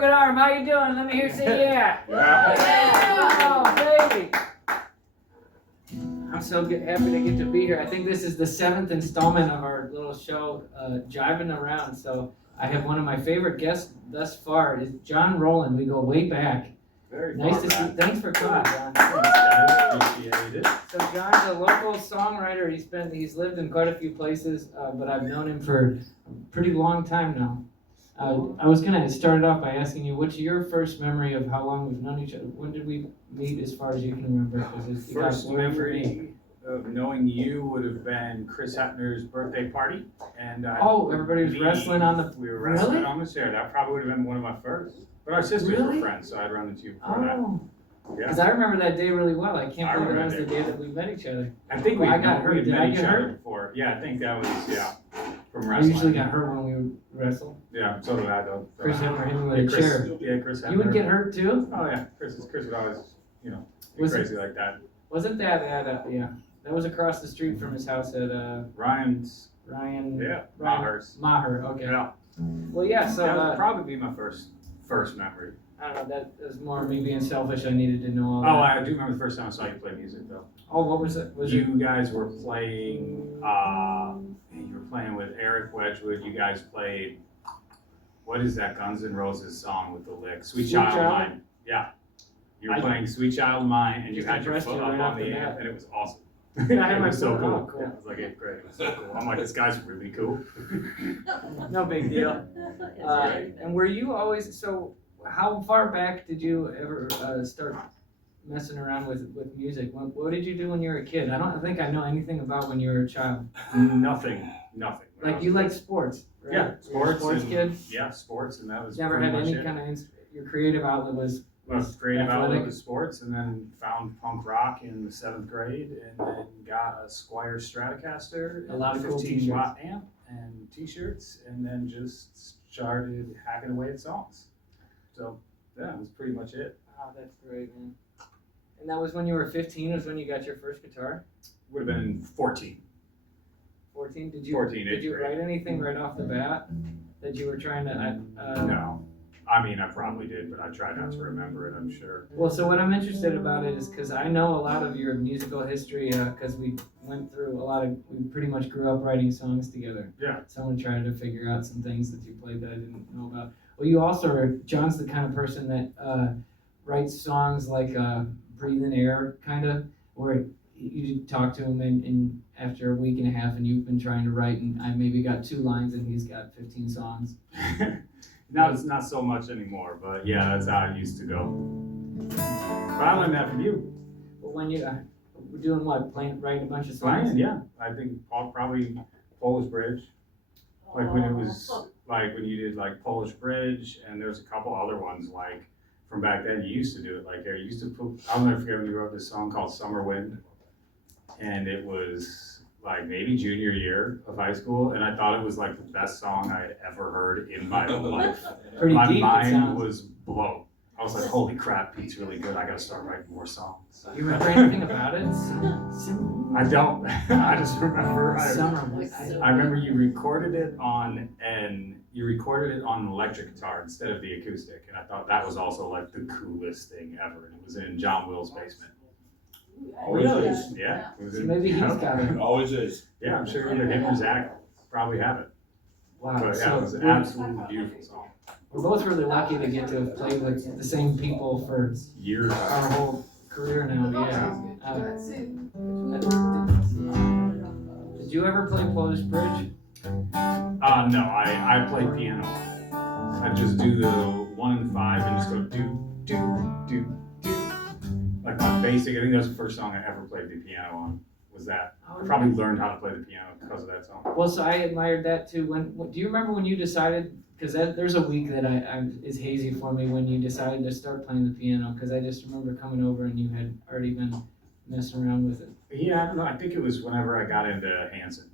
broken arm. How you doing? Let me hear you say yeah. Oh, baby. I'm so happy to get to be here. I think this is the 7th installment of our little show, Jiving Around. So I have one of my favorite guests thus far is John Rowland. We go way back. Very nice to see you. Thanks for coming, John. Thanks, guys. Appreciate it. So John's a local songwriter. He's lived in quite a few places, but I've known him for a pretty long time now. I was gonna start it off by asking you, what's your first memory of how long we've known each other? When did we meet, as far as you can remember? First memory of knowing you would have been Chris Hepner's birthday party, and everybody was wrestling on the. We were wrestling on the chair. That probably would have been one of my first. But our sisters were friends, so I'd run into you before that. Because I remember that day really well. I can't believe that was the day that we met each other. I think I got hurt. Did I get hurt before? Yeah, I think that was from wrestling. I usually got hurt when we wrestle. Yeah, so did I though. So Chris Hepner hit me with a chair. Yeah, Chris Hepner. You would get hurt too? Oh yeah, Chris would always, be crazy like that. Wasn't that at that was across the street from his house at Ryan. Yeah. Maher's. Okay. Yeah. Well, yeah. So that would probably be my first memory. I don't know. That was more me being selfish. I needed to know all that. I do remember the first time I saw you play music though. Oh, what was it? You guys were playing. You were playing with Eric Wedgwood. You guys played. What is that Guns N' Roses song with the lick? Sweet Child of Mine. Yeah. You were playing Sweet Child of Mine, and you had your foot up on the amp, and it was awesome. Yeah, I had it my was so foot cool. up. Cool. Yeah, it was like 8th grade. It was so cool. I'm like, this guy's really cool. No big deal. And were you always so? How far back did you ever start messing around with music? What did you do when you were a kid? I don't think I know anything about when you were a child. Nothing. Like you like sports, right? Yeah, sports kid. Yeah, sports, and that was. Never had any kind of your creative outlet was. Creative outlet was sports, and then found punk rock in the 7th grade, and then got a Squier Stratocaster, a lot of 15-watt amp, and t-shirts, and then just started hacking away at songs. So yeah, that was pretty much it. Oh, that's great, man. And that was when you were 15. Was when you got your first guitar. Would have been 14. 14? Did you 14, did you write anything right off the bat that you were trying to? No. I mean, I probably did, but I try not to remember it, I'm sure. Well, so what I'm interested about it is because I know a lot of your musical history because we went through we pretty much grew up writing songs together. Yeah. So I'm going to try to figure out some things that you played that I didn't know about. Well, you also John's the kind of person that writes songs like Breathe in Air, kind of, where you talk to him and after a week and a half and you've been trying to write and I maybe got 2 lines and he's got 15 songs. Now it's not so much anymore, but yeah, that's how it used to go. But I learned that from you. But when you were doing what, writing a bunch of songs? Yeah. I think probably Polish Bridge. Like when it was, like when you did like Polish Bridge, and there's a couple other ones like from back then. You used to do it like there. You used to put, I'll never forget when you wrote this song called Summer Wind, and it was like maybe junior year of high school, and I thought it was like the best song I had ever heard in my whole life. Pretty My deep, mind was blown. I was like, holy crap, Pete's really good. I gotta start writing more songs. You remember anything about it? I don't. I just remember. I remember you recorded it on an electric guitar instead of the acoustic, and I thought that was also like the coolest thing ever. And it was in John Will's basement. Always is. Yeah. So maybe he's got it. Always is. Yeah, I'm sure either him or Zach probably have it. Wow. But yeah, it was an absolutely beautiful song. We're both really lucky to get to play with the same people for Years. our whole career now. Yeah. Did you ever play Polish Bridge? No, I play piano. I just do the 1 and 5 and just go do, do, do, do. Like my basic, I think that was the first song I ever played the piano on, was that. I probably learned how to play the piano because of that song. Well, so I admired that too. Do you remember when you decided, because there's a week that is hazy for me when you decided to start playing the piano, because I just remember coming over and you had already been messing around with it. Yeah, I don't know, I think it was whenever I got into Hanson,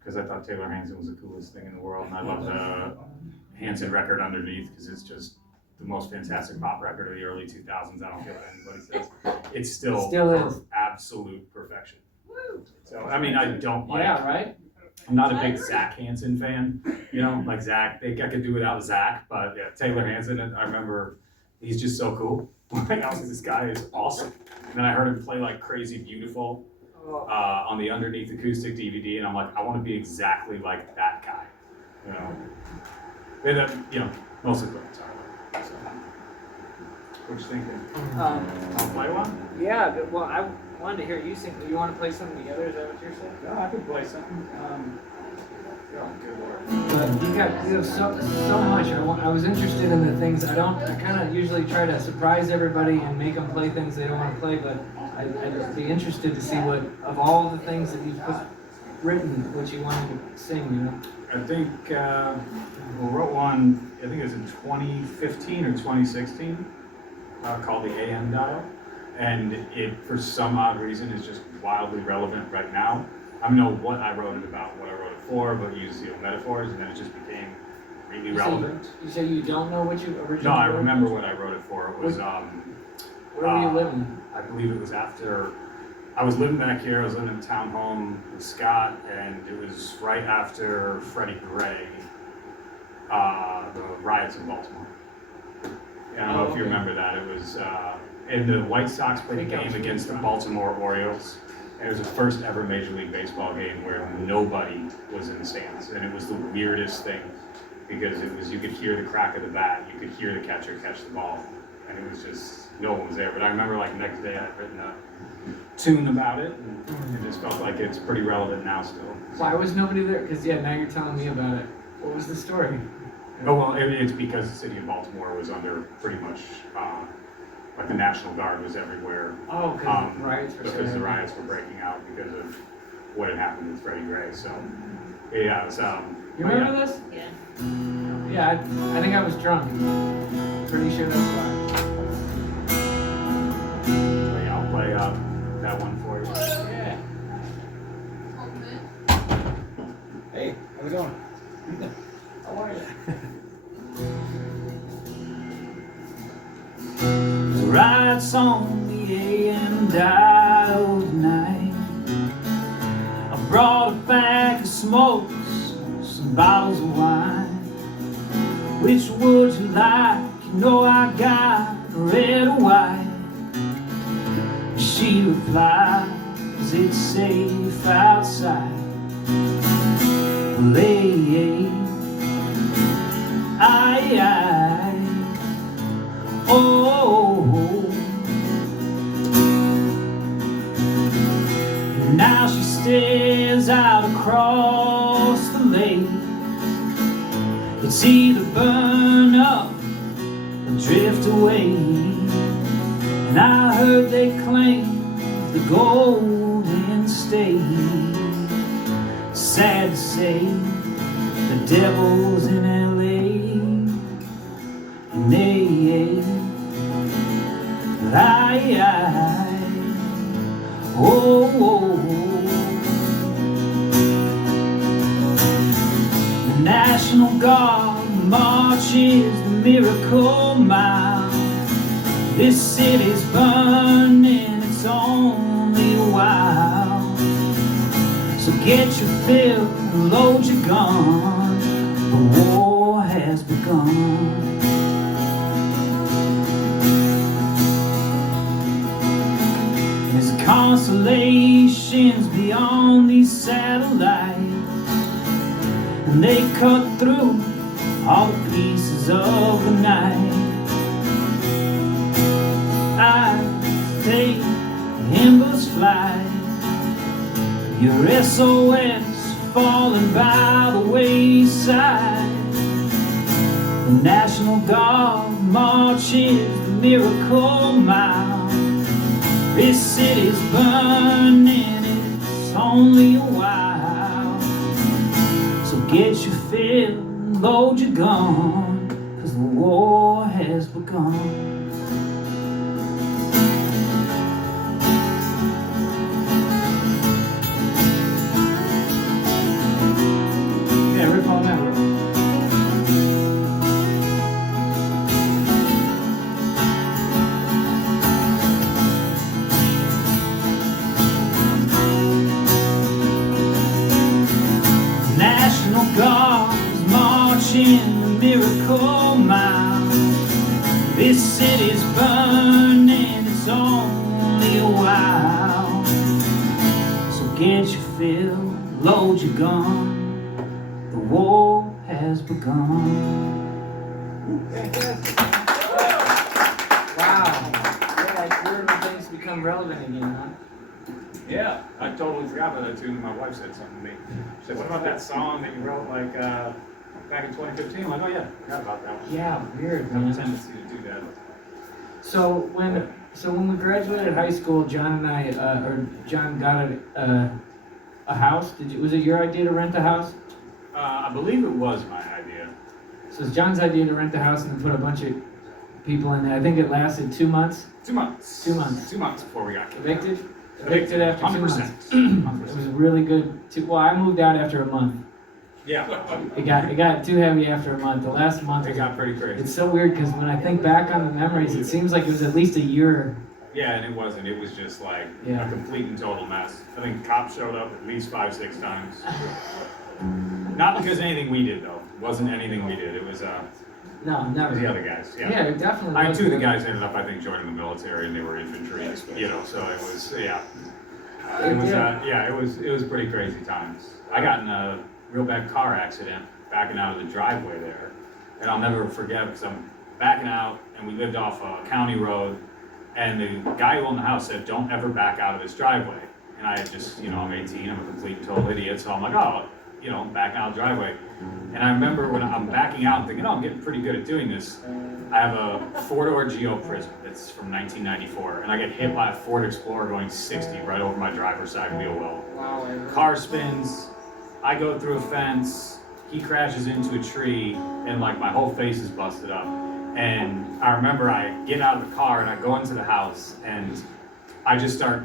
because I thought Taylor Hanson was the coolest thing in the world, and I love the Hanson record underneath, because it's just the most fantastic pop record of the early 2000s. I don't care what anybody says. It's still is absolute perfection. So, I mean, I don't like. Yeah, right? I'm not a big Zach Hansen fan, like Zach, I could do without Zach, but yeah, Taylor Hansen, I remember he's just so cool. Like, I was like, this guy is awesome. And then I heard him play like Crazy Beautiful on the Underneath acoustic DVD, and I'm like, I want to be exactly like that guy, And then, mostly play guitar. So. What you thinking? I'll play one? Yeah, well, I wanted to hear you sing. You want to play something together? Is that what you're saying? No, I could play something. Good Lord. But you have so much. I was interested in the things I kind of usually try to surprise everybody and make them play things they don't want to play, but I'd be interested to see what, of all the things that you've written, what you wanted to sing, I think, we wrote one, I think it was in 2015 or 2016, called the AM Dial. And it, for some odd reason, is just wildly relevant right now. I don't know what I wrote it about, what I wrote it for, but used metaphors, and then it just became really relevant. You say you don't know what you originally No, I wrote? remember what I wrote it for. It was, Where were you living? I believe it was after, I was living back here, I was living in a townhome with Scott, and it was right after Freddie Gray, the riots in Baltimore. I don't know if you remember that. It was, and the White Sox played a game against the Baltimore Orioles. And it was the first ever Major League Baseball game where nobody was in the stands. And it was the weirdest thing because it was, you could hear the crack of the bat, you could hear the catcher catch the ball. And it was just, no one was there. But I remember like the next day I'd written a tune about it, and it just felt like it's pretty relevant now still. Why was nobody there? Because now you're telling me about it. What was the story? Oh, well, it's because the city of Baltimore was under pretty much, like the National Guard was everywhere. Oh, because the riots were Because the riots were breaking out because of what had happened with Freddie Gray. So, yeah, it was, You remember this? Yeah. Yeah, I think I was drunk. Pretty sure that's why. So, yeah, I'll play that one for you. Yeah. Hey, how's it going? How are you? Riots on the AM dial tonight. I brought a pack of smokes, some bottles of wine. Which would you like? You know I got red or white. She replied, is it safe outside? Well, I, oh, now she stares out across the lake. It's either burn up or drift away. And I heard they claim the Golden State. Sad to say, the devil's in LA. And they, oh, the National Guard marches the Miracle Mile. This city's burning, it's only a while. So get your fill, load your gun, the war has begun. There's constellations beyond these satellites, and they cut through all the pieces of the night. I take embers fly, your SOS falling by the wayside. The National Guard marches the Miracle Mile. This city's burning, it's only a while. So get your fill, load your gun, 'cause the war has begun. Yeah, rip on that one. This city's burning, it's only a while. So get your fill, load your gun, the war has begun. Wow. Yeah, weird when things become relevant again, huh? Yeah, I totally forgot about that tune. My wife said something to me. She said, what about that song that you wrote like back in 2015? I'm like, oh yeah, I forgot about that one. Yeah, weird, I have a man. tendency to do that. So when we graduated high school, John got a house. Was it your idea to rent a house? I believe it was my idea. So it's John's idea to rent a house and then put a bunch of people in there. I think it lasted 2 months. 2 months. 2 months. 2 months before we got kicked out. Evicted? Evicted after 2 months. 100%. It was really good. Well, I moved out after a month. Yeah, It got too heavy after a month. The last month, it got pretty crazy. it's so weird because when I think back on the memories, it seems like it was at least a year. Yeah, and it wasn't. It was just like Yeah. a complete and total mess. I think cops showed up at least 5-6 times. Not because of anything we did though. It wasn't anything we did. It was No, never. the other guys. Yeah. Yeah, it definitely was. Two of the guys ended up, I think, joining the military, and they were infantry. You know, so it was yeah. It was it was pretty crazy times. I got in a real bad car accident backing out of the driveway there, and I'll never forget because I'm backing out, and we lived off a county road, and the guy who owned the house said, "Don't ever back out of this driveway." And I just, I'm 18, I'm a complete and total idiot, so I'm like, oh, backing out of the driveway. And I remember when I'm backing out, thinking, oh, I'm getting pretty good at doing this. I have a 4-door Geo Prism that's from 1994, and I get hit by a Ford Explorer going 60 right over my driver's side wheel well. Wow. Car spins, I go through a fence, he crashes into a tree, and like my whole face is busted up. And I remember I get out of the car and I go into the house and I just start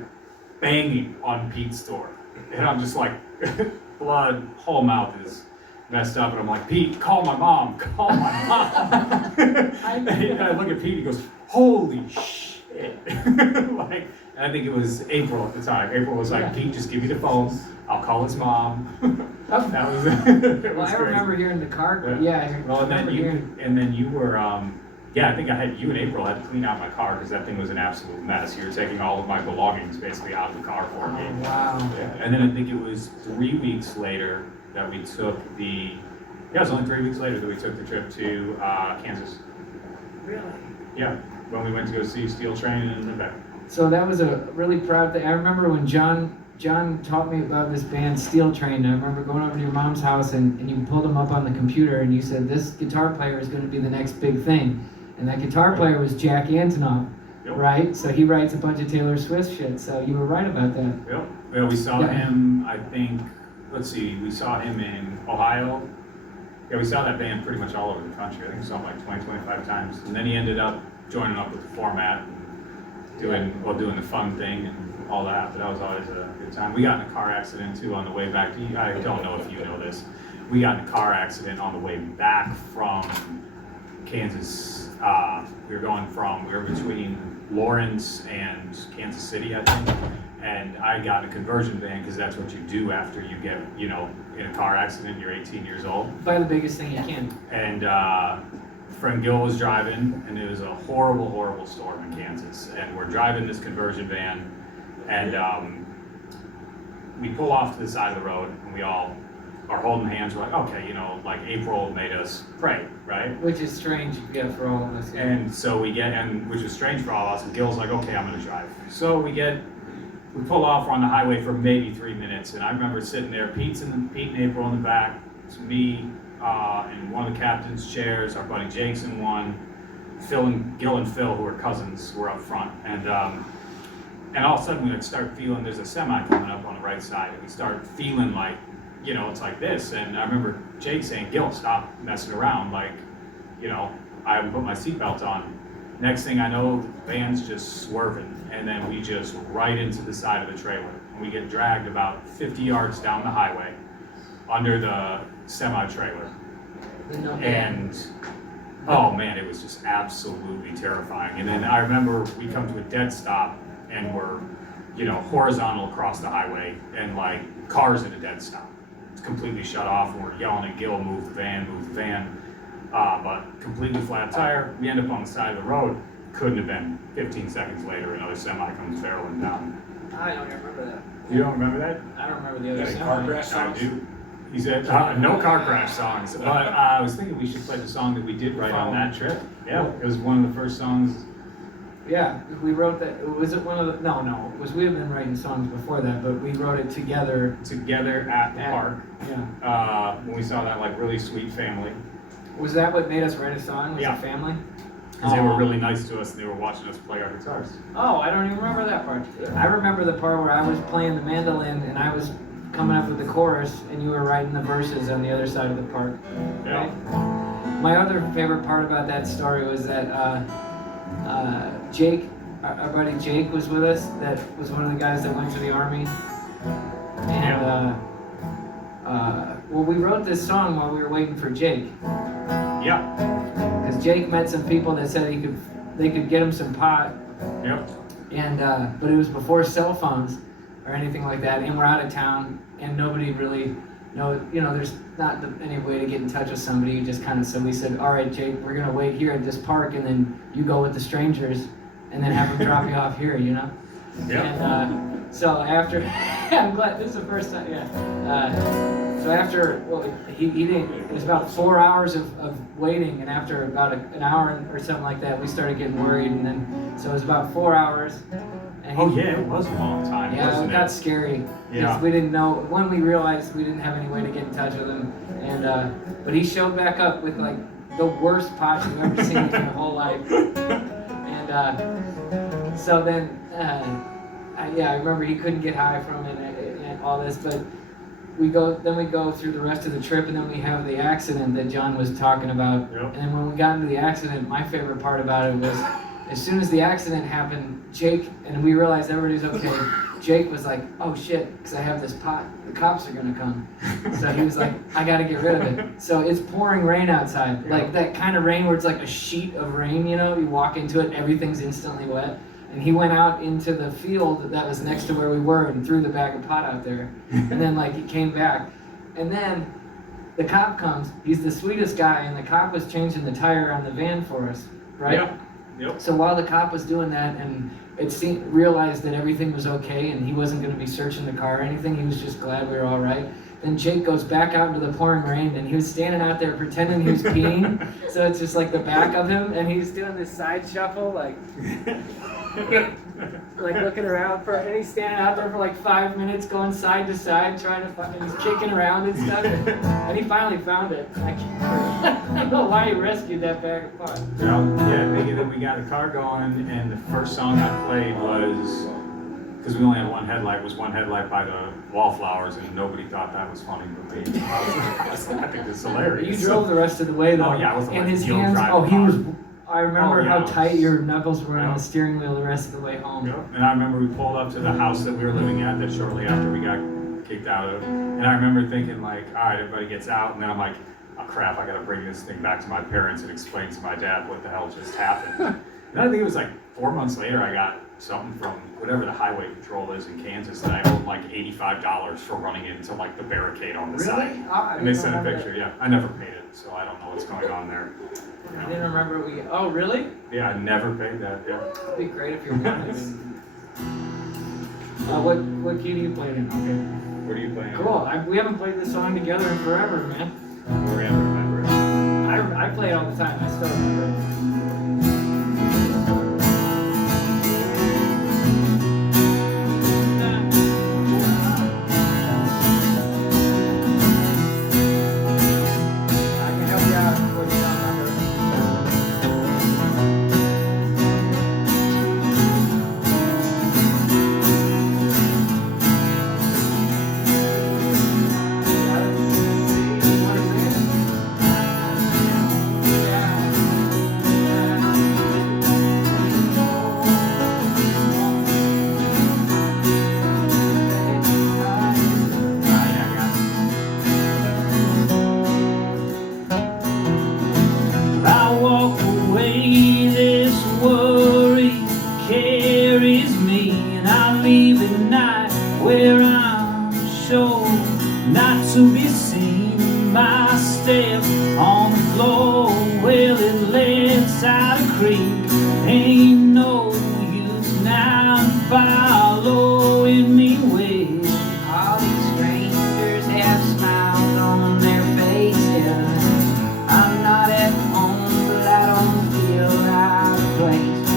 banging on Pete's door. And I'm just like, blood, whole mouth is messed up. And I'm like, Pete, call my mom, call my mom. And I look at Pete, he goes, holy shit. And I think it was April at the time. April was like, Pete, just give me the phone. I'll call his mom. That was it. Well, I remember hearing the car. Well, and then you were, I think you and April had to clean out my car because that thing was an absolute mess. You were taking all of my belongings basically out of the car for me. Oh, wow. Yeah. And then I think it was 3 weeks later that we took it was only 3 weeks later that we took the trip to Kansas. Really? Yeah, when we went to go see Steel Train and then back. So that was a really proud thing. I remember when John taught me about this band Steel Train. I remember going over to your mom's house and you pulled them up on the computer and you said, this guitar player is going to be the next big thing. And that guitar player was Jack Antonoff, right? So he writes a bunch of Taylor Swift shit. So you were right about that. Yep. Yeah, we saw him, I think, we saw him in Ohio. Yeah, we saw that band pretty much all over the country. I think we saw him like 20, 25 times. And then he ended up joining up with the format and doing the fun thing and all that. But that was always a good time. We got in a car accident too on the way back. I don't know if you know this. We got in a car accident on the way back from Kansas. We were between Lawrence and Kansas City, I think. And I got in a conversion van because that's what you do after you get, in a car accident, you're 18 years old. Buy the biggest thing you can. And friend Gil was driving, and it was a horrible, horrible storm in Kansas. And we're driving this conversion van, and we pull off to the side of the road, and we all are holding hands. We're like, okay, like April made us pray, right? Which is strange, for all of us. Yeah. And so which was strange for all of us, and Gil's like, okay, I'm gonna drive. So we pull off, we're on the highway for maybe 3 minutes, and I remember sitting there, Pete and April in the back, it's me in one of the captain's chairs, our buddy Jake's in one, Gil and Phil, who are cousins, were up front, and all of a sudden we start feeling there's a semi coming up on the right side, and we start feeling like, it's like this, and I remember Jake saying, Gil, stop messing around, I haven't put my seatbelt on. Next thing I know, the van's just swerving, and then we just right into the side of the trailer. And we get dragged about 50 yards down the highway under the semi-trailer. And, oh man, it was just absolutely terrifying. And then I remember we come to a dead stop, and we're, horizontal across the highway, and cars at a dead stop. It's completely shut off, and we're yelling at Gil, move the van, move the van. but completely flat tire. We end up on the side of the road. Couldn't have been 15 seconds later, another semi comes barreling down. I don't even remember that. You don't remember that? I don't remember the other Any semi. car crash I songs? do. He said, no car crash songs, but I was thinking we should play the song that we did write on that trip. Yeah, it was one of the first songs. Yeah, we wrote that. Was it one of the? No. It was we had been writing songs before that, but we wrote it together. Together at the park, Yeah. when we saw that like really sweet family. Was that what made us write a song? Was Yeah. the family? Because they were really nice to us and they were watching us play our guitars. Oh, I don't even remember that part. I remember the part where I was playing the mandolin and I was coming up with the chorus and you were writing the verses on the other side of the park. Yeah. Right? My other favorite part about that story was that Jake, our buddy Jake was with us. That was one of the guys that went to the army. And well, we wrote this song while we were waiting for Jake. Yeah. Because Jake met some people that said they could get him some pot. Yep. And but it was before cell phones or anything like that, and we're out of town, and nobody really there's not any way to get in touch with somebody. You just kind of, so we said, all right, Jake, we're gonna wait here at this park, and then you go with the strangers, and then have them drop you off here, Yep. And so after, I'm glad this is the first time, so after, well, he didn't, it was about 4 hours of waiting, and after about an hour or something like that, we started getting worried, and then, so it was about 4 hours. And Oh yeah, it was a long time, yeah, wasn't it got it? scary. Yeah. Because we didn't know, when we realized we didn't have any way to get in touch with him, and, but he showed back up with like the worst pot you've ever seen in your whole life. And, so then, I remember he couldn't get high from it and all this, but we go through the rest of the trip, and then we have the accident that John was talking about. Yep. And then when we got into the accident, my favorite part about it was, as soon as the accident happened, Jake, and we realized everybody's okay, Jake was like, oh shit, because I have this pot, the cops are gonna come. So he was like, I gotta get rid of it. So it's pouring rain outside, like that kind of rain where it's like a sheet of rain, you walk into it and everything's instantly wet. And he went out into the field that was next to where we were and threw the bag of pot out there. And then he came back. And then the cop comes, he's the sweetest guy, and the cop was changing the tire on the van for us, right? Yep. So while the cop was doing that, and realized that everything was okay and he wasn't going to be searching the car or anything, he was just glad we were all right. Then Jake goes back out into the pouring rain, and he was standing out there pretending he was peeing. So it's just like the back of him, and he's doing this side shuffle, like looking around and he's standing out there for like 5 minutes, going side to side, trying to find, and he's kicking around and stuff. And he finally found it. I don't know why he rescued that bag of pot. Thinking that we got a car going, and the first song I played was, because we only had one headlight by the wallflowers, and nobody thought that was funny but me. I think it's hilarious. You drove the rest of the way though. Oh yeah, I was and his you'll hands. drive Oh, he car. was. I remember Oh, yeah, how it was- tight your knuckles were on Yeah. the steering wheel the rest of the way home. Yep. And I remember we pulled up to the house that we were living at that shortly after we got kicked out of. And I remember thinking like, all right, everybody gets out. And then I'm like, oh crap, I gotta bring this thing back to my parents and explain to my dad what the hell just happened. And I think it was like 4 months later, I got something from whatever the highway patrol is in Kansas that I owed like $85 for running into like the barricade on the side. And they sent a picture, yeah. I never paid it, so I don't know what's going on there. I didn't remember we. Oh, really? Yeah, I never paid that, yeah. It'd be great if you're honest. What key do you play in? Okay. What are you playing? Cool. We haven't played this song together in forever, man. We're gonna remember it. I play it all the time. I still remember it. I can help you out if you don't remember. Yeah. Ain't no use now following me with. All these strangers have smiles on their faces. I'm not at home, but I don't feel out of place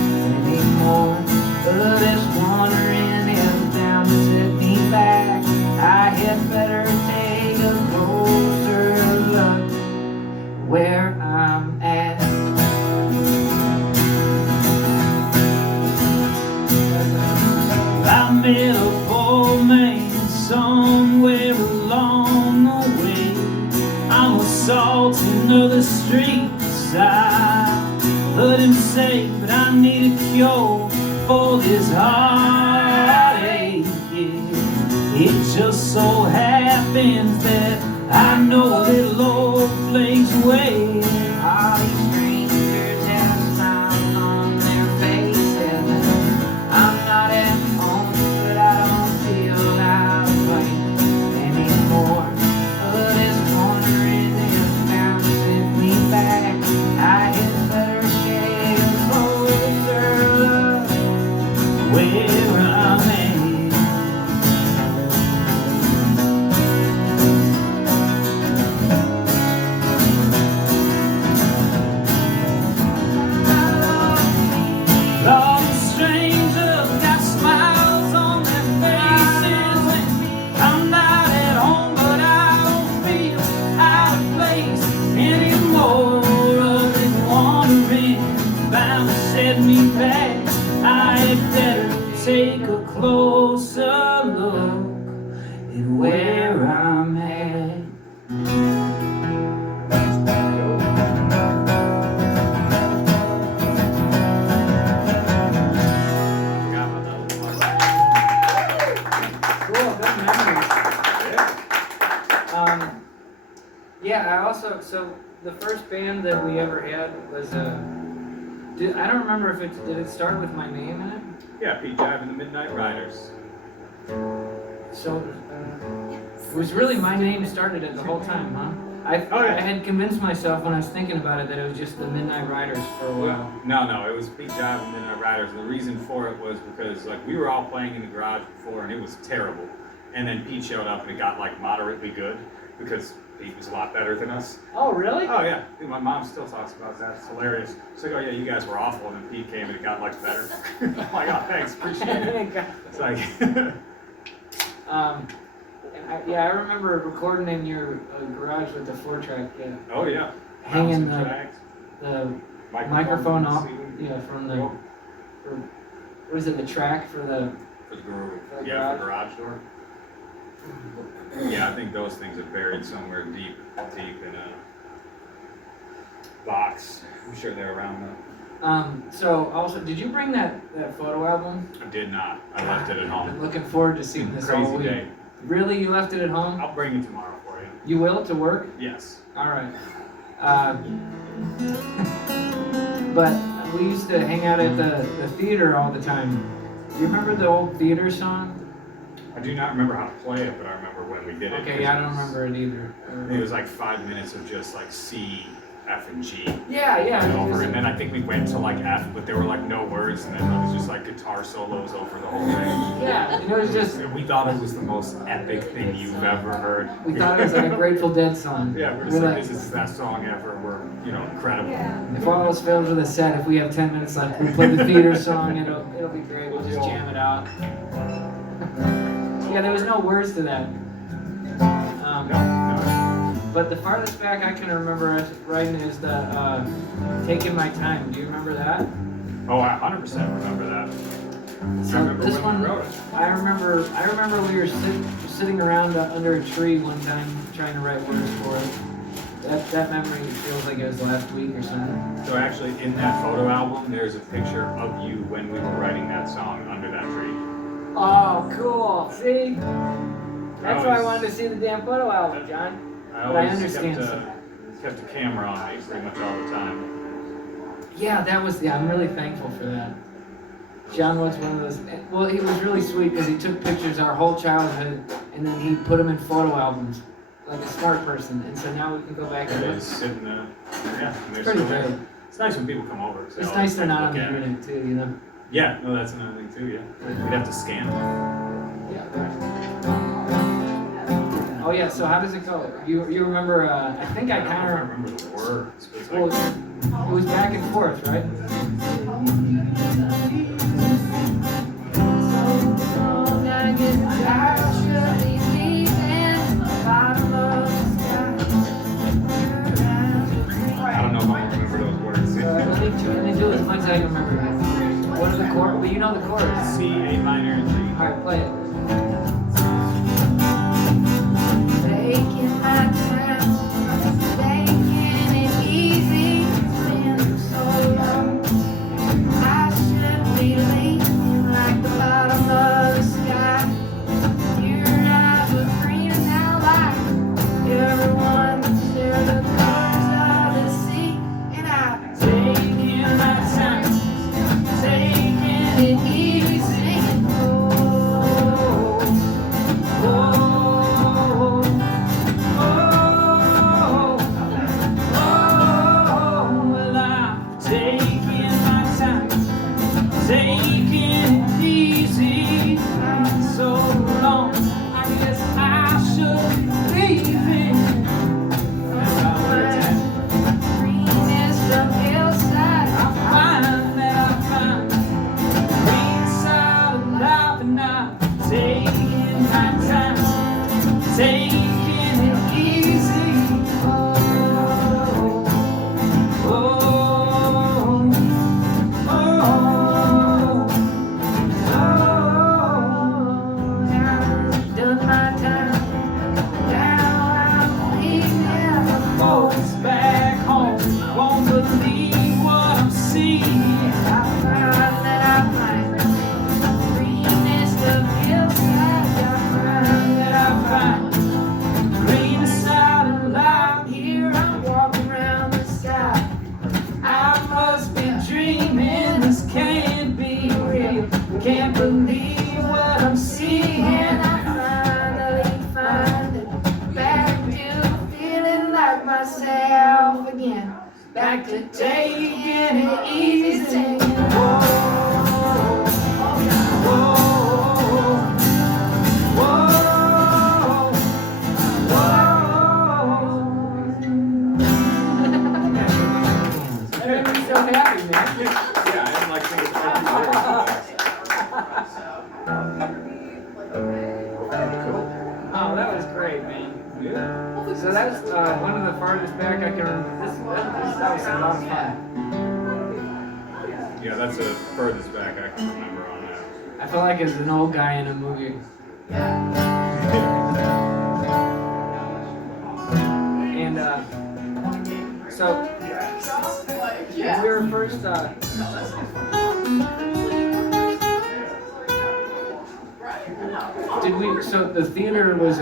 anymore. But it's wondering if them set me back. I had better take a closer look where I'm at. I met a poor man somewhere along the way. I'm assaulting other streets. I heard him say, but I need a cure for this heartache. Yeah. It just so happens that I know a little old place way. All these strangers have smiles on their faces. I'm not at home, but I don't feel out of place anymore. But it's wondering if them sent me back. I had better take a closer look Where I'm at. All the strangers got smiles on their faces. I'm not at home, but I don't feel out of place anymore. This wandering bound to set me back. I had better take a closer look at where I'm at. Got my little one. Cool, good memories. Yeah, I also, so the first band that we ever had was, I don't remember if did it start with my name in it? Yeah, Pete Jive and the Midnight Riders. So, it was really my name started it the whole time, huh? Oh, yeah. I had convinced myself when I was thinking about it that it was just the Midnight Riders for a while. No, it was Pete Jive and the Midnight Riders. And the reason for it was because like we were all playing in the garage before and it was terrible. And then Pete showed up and it got like moderately good because Pete was a lot better than us. Oh, really? Oh yeah, dude, my mom still talks about that. It's hilarious. She's like, oh yeah, you guys were awful, and then Pete came and it got like better. I'm like, oh thanks, appreciate it. It's like, I remember recording in your garage with the 4-track, oh yeah, hanging bouncing the tracks, microphone off, ceiling. from the, what is it, the track for the, For the garage. For the Yeah, for the garage door. Yeah, I think those things are buried somewhere deep in a box. I'm sure they're around though. so also, did you bring that photo album? I did not. I left it at I've home. been looking forward to seeing this all Crazy week. day. Really, you left it at home? I'll bring it tomorrow for you. You will, to work? Yes. All right. But we used to hang out at the theater all the time. Do you remember the old theater song? I do not remember how to play it, but I remember when we did it. Okay, I don't remember it either. It was like 5 minutes of just like C, F, and G. Yeah. And over, and then I think we went to like F, but there were like no words, and then it was just like guitar solos over the whole thing. Yeah, and it was just, And we thought it was the most epic thing you've ever heard. we thought it was like a Grateful Dead song. Yeah, we're just like, this is the best song ever. We're, incredible. If all else fails with a set, if we have 10 minutes left, we'll play the theater song, it'll be great, we'll just jam it out. Yeah, there was no words to that. No. But the farthest back I can remember us writing is the Taking My Time. Do you remember that? Oh, I 100% remember that. So remember this when one, we wrote it. I remember we were sitting around under a tree one time trying to write words for it. That memory feels like it was last week or something. So actually, in that photo album, there's a picture of you when we were writing that song under that tree. Oh, cool. See? That's why I was- wanted to see the damn photo album, John. I But I always understand. kept a camera on me pretty much all the time. Yeah, I'm really thankful for that. John was one of those, well, he was really sweet because he took pictures our whole childhood and then he put them in photo albums, like a smart person. And so now we can go back and It look. is sitting there. Yeah, and It's they're pretty still there. great. It's nice when people come over. 'cause they It's always nice they're like not on look the at it. internet too, you know? Yeah, no, that's another thing too, yeah. We'd have to scan them. Oh yeah, so how does it go? You remember, I think I I don't know if I kinda, remember the words, but it's well, like, it was back and forth, right? I don't know if I remember those words. Let me do as much as I can remember. What are the chords? Well, you know the chords. C, A minor, and G. Alright, play it. Taking my time, taking it easy. It's been so long. I should be leaving like the bottom of the sky. Your eyes were green now, like everyone share the colors of the sea. And I'm taking my time, taking it easy. Well, I'm taking my time, taking it easy. So long, I guess I should be leaving. That's how we're at. Greenness from hillside. I find that I find green side of life, and I'm taking my time, taking it easy. Oh, oh, oh, Done my time. Now I'm leaving. folks back home won't believe what I'm seeing. I find that I find greenness of hillside. I find that I find Green side of life, here I'm walking around the sky. I must be dreaming. This can't be real. Can't believe what I'm seeing. And I finally find it. Back to feeling like myself again. Back to taking it easy, singing. Whoa, whoa, whoa, That made me so happy, man. Yeah, I didn't like singing. Oh, that was great, man. Yeah. So that's one of the farthest back I can remember. That was a lot of fun. Yeah, that's the furthest back I can remember on that. I feel like as an old guy in a movie. And so when we were first so the theater was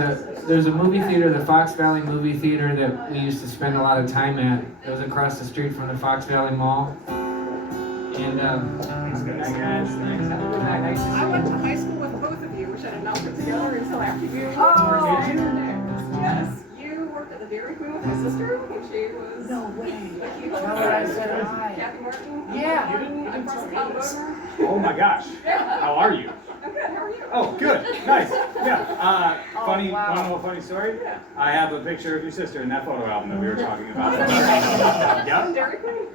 there's a movie theater, the Fox Valley Movie Theater, that we used to spend a lot of time at. It was across the street from the Fox Valley Mall. And Thanks, guys. guys, thanks. Have a good night. Nice to see I you. went to high school with both of you, which I did not put together until after you. Oh, did you? Yes, you worked at the Dairy Queen with my sister when she was. No way. Like you Tell her I said hi. Kathy Martin. Yeah. I'm from Colorado. Oh my gosh. Yeah. How are you? I'm good, how are you? Oh, good. Nice. Yeah. Funny, wow. wanna know a funny story? Yeah. I have a picture of your sister in that photo album that we were talking about. From Yeah. Dairy Queen?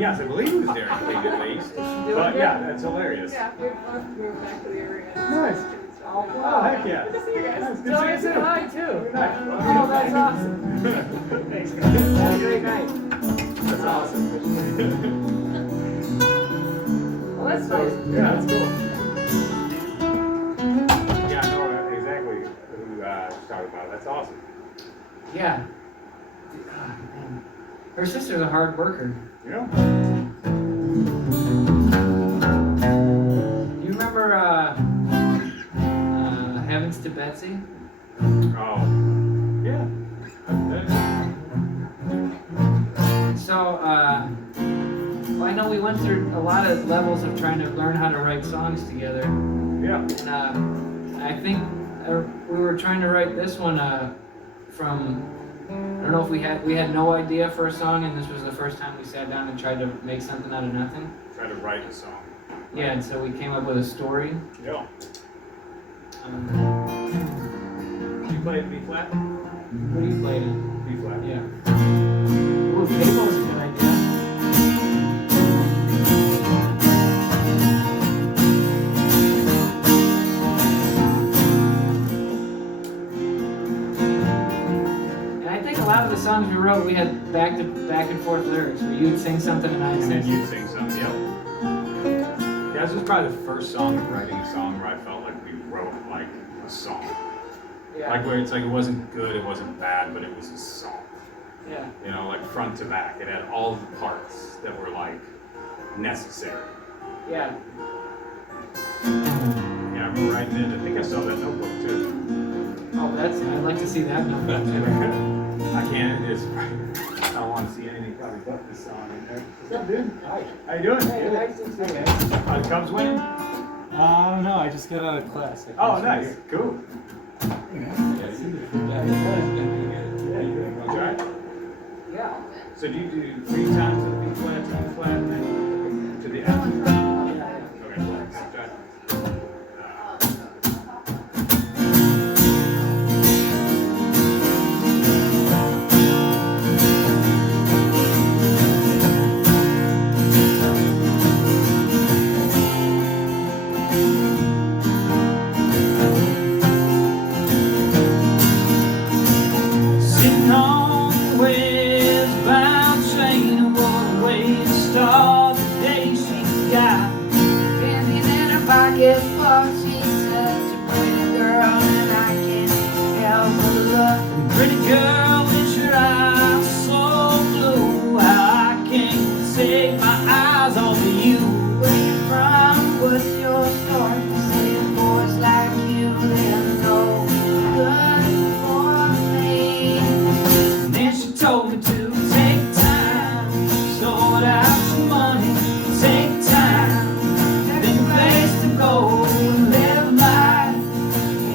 Yes, I believe it was Dairy Queen at least. But yeah, that's hilarious. Yeah, we've both moved back to the area. Nice. Oh, heck yeah. Good to see you guys. Nice. Tell her I Good said to hi too. see you. Oh, that's awesome. Thanks, guys. Have a great night. That's awesome. Well, that's nice. Yeah, that's cool. Yeah, I know exactly who you're talking about. That's awesome. Yeah. Ah, man. Her sister's a hard worker. Yeah. You remember Heavens to Betsy? Oh. Yeah. So, well, I know we went through a lot of levels of trying to learn how to write songs together. Yeah. And I think we were trying to write this one from I don't know if we had no idea for a song, and this was the first time we sat down and tried to make something out of nothing. Try to write a song. Yeah, and so we came up with a story. Yeah. You play B flat? What do you play in? B flat. Yeah. Ooh, cable's a good idea. And I think a lot of the songs we wrote, we had back and forth lyrics where you'd sing something and I'd And sing then something. you sing something. Yep. Yeah, this was probably the first song of writing a song where I felt like we wrote like a song. Yeah. Like where it's like it wasn't good, it wasn't bad, but it was a song. Yeah. You know, like front to back. It had all the parts that were like necessary. Yeah. Yeah, I remember writing it. I think I saw that notebook too. Oh, I'd like to see that number. I can't. It's. I don't want to see anything probably but this song in there. What's up, dude? Hi. How you doing? Hey, Good. nice to see you. Are the Cubs winning? No, I just got out of class. Oh, nice. Cool. Right. Yeah. So do you do 3 times of B flat to B flat and then to the F? Yeah. Okay. Right. Sitting on the westbound train, what a way to start the day she's got. Standing in her pocket, fuck, she's such a pretty girl, and I can't help but look. Pretty girl with your eyes so blue, how I can't take my eyes off of you. Where you from? What's your story? Say boys like you, they're no good for me. And then she told me to take time, sort out your money, take time, think a place to go and live life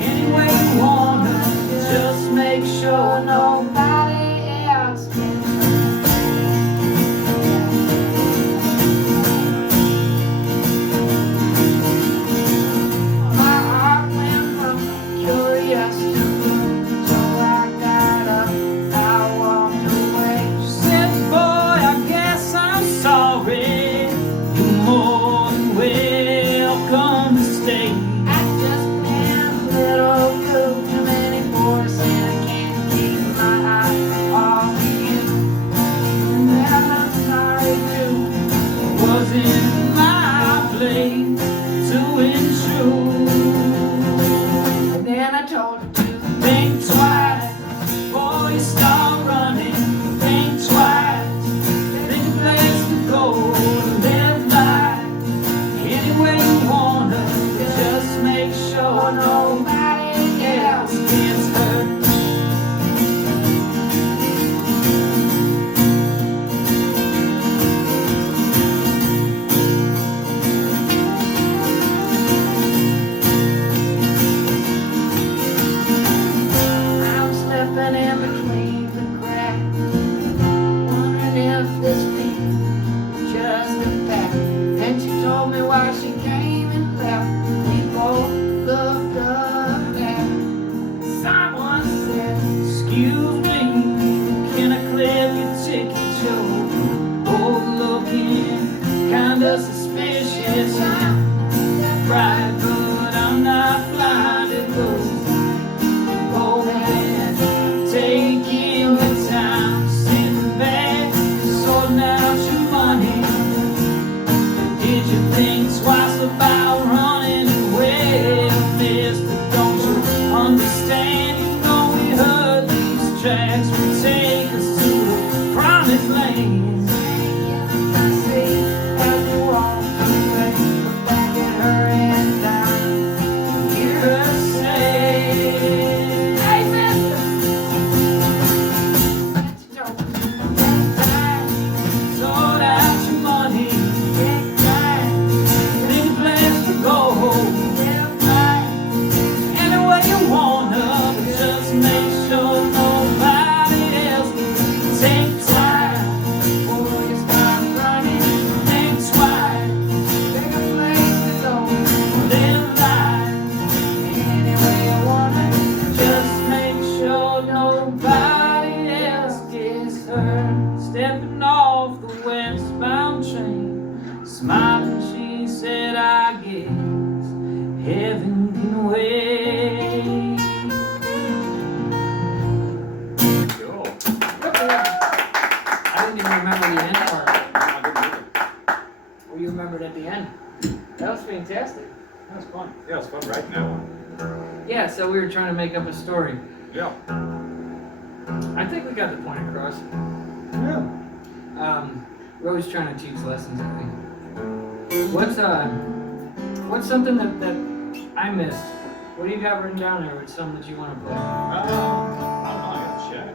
any way you wanna. Just make sure Nobody else can. My heart went from curious to blue, so I got up, I walked away. She said, boy, I guess I'm sorry. You're more than welcome to stay. I just been a little blue, too many boys, and I can't keep my eye off you. And then I'm sorry too. It wasn't my place to intrude. And then I told her to Think twice before you start running. Think twice. Think a place to go to live life any way you wanna. Just make sure nobody else gets hurt. I'm slipping in between the cracks, wondering if this feels just a fact. Then she told me why she came and left. We both looked up at someone said, Excuse me, can I clip your ticket, Joe? Both looking kinda suspicious. I'm right, but I'm not blind to those. Both been taking the time, sitting back, sorting out your money. Did you think twice about running away, mister? Don't you understand? You know we heard these tracks would take us to the promised land. as we walked away, looked back at her and I hear her say, "Hey, mister, don't take time, Sort out your money, take time." think and she said, I guess heaven can wait. Cool. I didn't even remember the end part. I didn't either. Well, you remembered at the end. That was fantastic. That was fun. Yeah, it was fun writing that one. Yeah, so we were trying to make up a story. Yeah. I think we got the point across. Yeah. We're always trying to teach lessons, I think. What's something that I missed? What do you got written down there? What's something that you want to play? I don't know, I gotta check.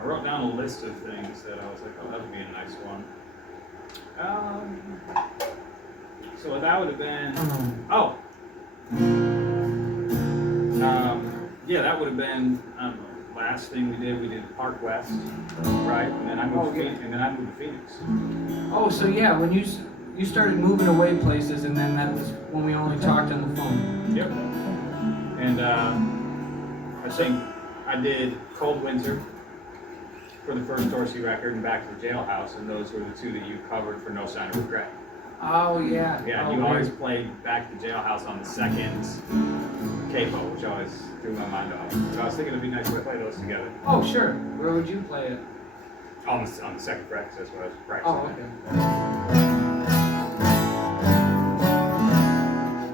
I wrote down a list of things that I was like, oh, that would be a nice one. So that would have been, oh. Yeah, that would have been, last thing we did Park West, right? And then I moved to Phoenix. Oh, so yeah, when you started moving away places, and then that was when we only talked on the phone. Yep. And I think I did Cold Winter for the first Dorsey record and Back to the Jailhouse, and those were the two that you covered for No Sign of Regret. Oh yeah. Yeah, oh, you weird. always played Back to the Jailhouse on the second capo, which always threw my mind off. So I was thinking it'd be nice to play those together. Oh sure. Where would you play it? On the second practice, that's what I was practicing. Oh okay.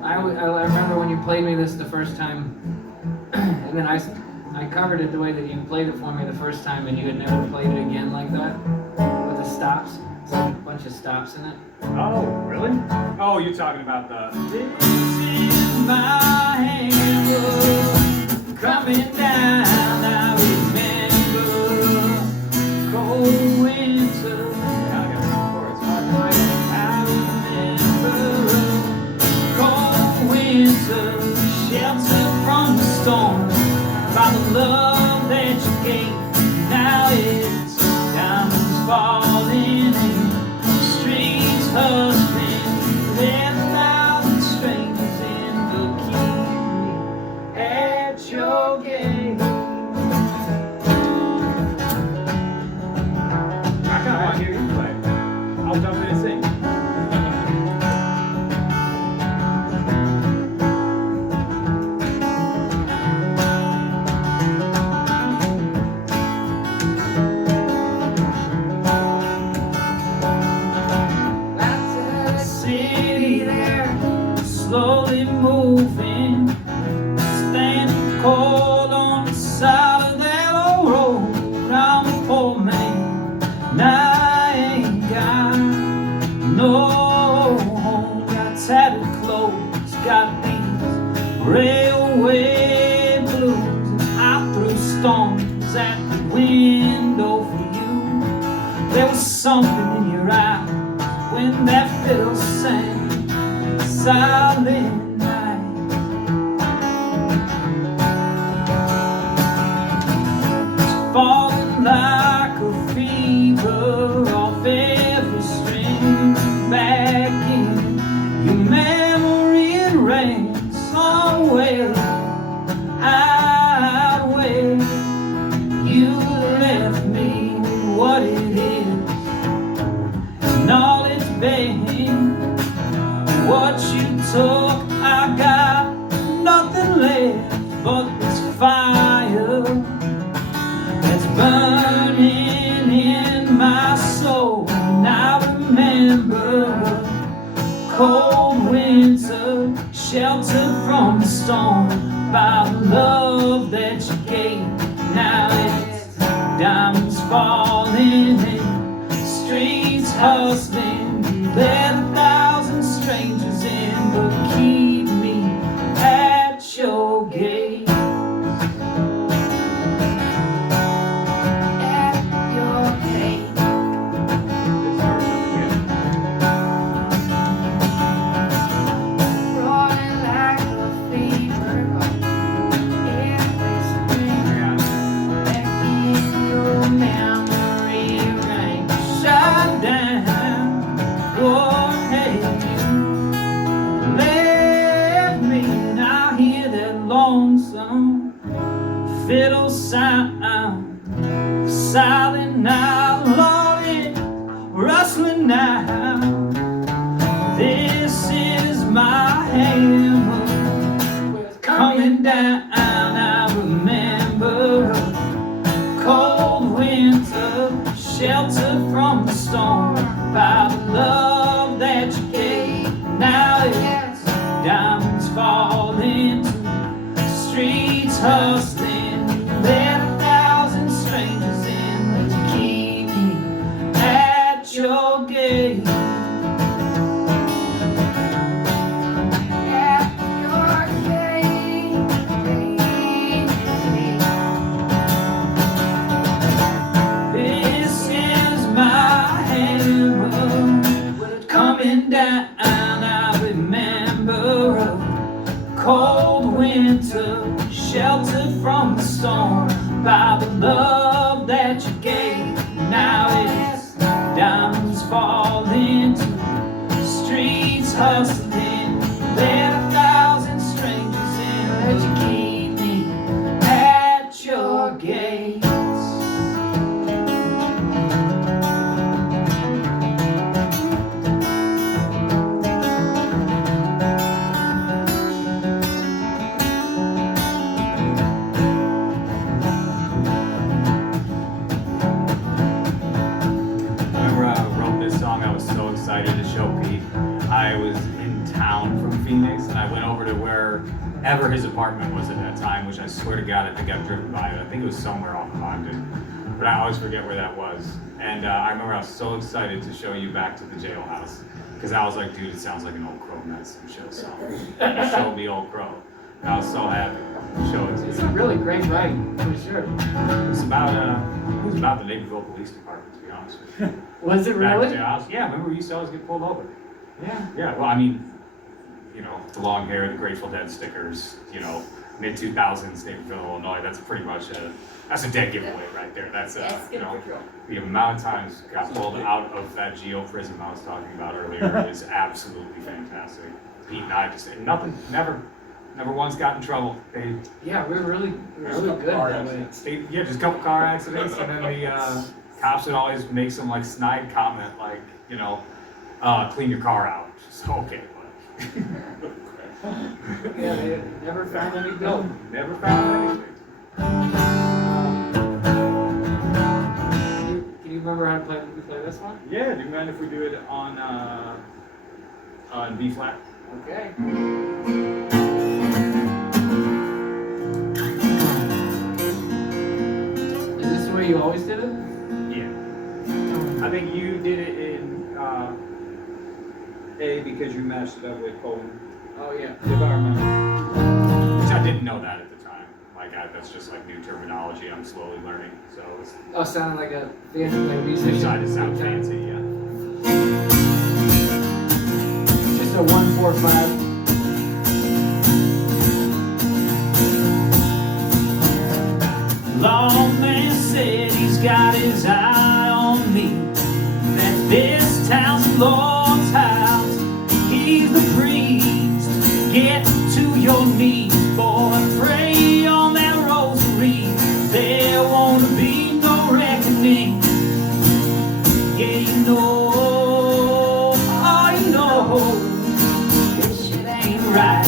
I remember when you played me this the first time, and then I covered it the way that you played it for me the first time, and you had never played it again like that with the stops. It's like a bunch of stops in it. Oh, really? Oh, you're talking about the. This is my handbook coming down. I remember cold winter. Yeah, I got some chords. I remember cold winter, sheltered from the storm by the love that you gave. Now it's diamonds falling and the streets hustling. There's 1,000 strangers in the keep me at your gate. I kind of want to hear you play. I'll jump in and sing. City there, slowly moving, standing cold on the side of that old road. I'm a poor man, and I ain't got no home. Got tattered clothes, got these railway blues, and I threw stones at the window for you. There was something in your eyes when that fiddle sang Silent Night. It's falling like a fever off every string. Back in your memory it rang somewhere out where you left me with what it is. And all it's been, what you took, I got nothing left but this fire that's burning in my soul. And I remember cold winter, sheltered from the storm by the love that you gave. Now it's diamonds falling and streets hustling. Let 1,000 strangers in, but keep me at your gate. At your gate. This verse up again. Rolling like a fever every spring. I got it. Back in your memory ring. Shut down, go ahead, left me, and I hear that lonesome fiddle sound. Silent night, Lord, it's rustling now. This is my hammer coming down. I remember a cold winter, shelter from the storm by the love that you gave. Now it's diamonds falling to the streets hustling. Let 1,000 strangers in, but you keep me at your gate. This is my hammer coming down. I remember a cold winter, sheltered from the storm by the love that you gave. Now it's diamonds falling to the streets hustling. Let 1,000 strangers in, but you keep me at your gates. Whenever I wrote this song, I was so excited to show Pete. I was in town from Phoenix, and I went over to wherever his apartment was at that time, which I swear to God, I think I've driven by it. I think it was somewhere off of Ogden, but I always forget where that was. And I remember I was so excited to show you Back to the Jailhouse, because I was like, dude, it sounds like an Old Crow Medicine Show song. Show me Old Crow. And I was so happy to show it to It's you. a really great write, for sure. It was about the Naperville Police Department, to be honest with you. Was it Back to really? Jailhouse. Yeah, remember we used to always get pulled over. Yeah. Yeah, well, I mean, you know, the long hair, the Grateful Dead stickers, you know, mid-2000s Naperville, Illinois, that's pretty much that's a dead giveaway right there. That's, Yes, you get know, patrol. the amount of times got pulled out of that Geo prison I was talking about earlier is absolutely fantastic. Pete and I just, nothing, never once got in trouble. Yeah, we're really good that way. Yeah, just a couple car accidents, and then the cops would always make some like snide comment like, you know, clean your car out. So, okay, but. Yeah, they never found any bill. Never found anything. Can you remember how to play this one? Yeah, do you mind if we do it on B flat? Okay. Is this the way you always did it? Yeah. I think you did it in A because you matched it up with Poland. Oh, yeah. If I remember. Which I didn't know that at the time. Like, that's just like new terminology I'm slowly learning. So it's Oh, sounding like a fancy like musician. trying to sound fancy, yeah. Just a 1-4-5. Lawman said he's got his eye on me, that this town's the Lord's house. He's the priest. Get to your knees, boy, pray on that rosary. There won't be no reckoning. Yeah, you know, oh, you know, this shit ain't right.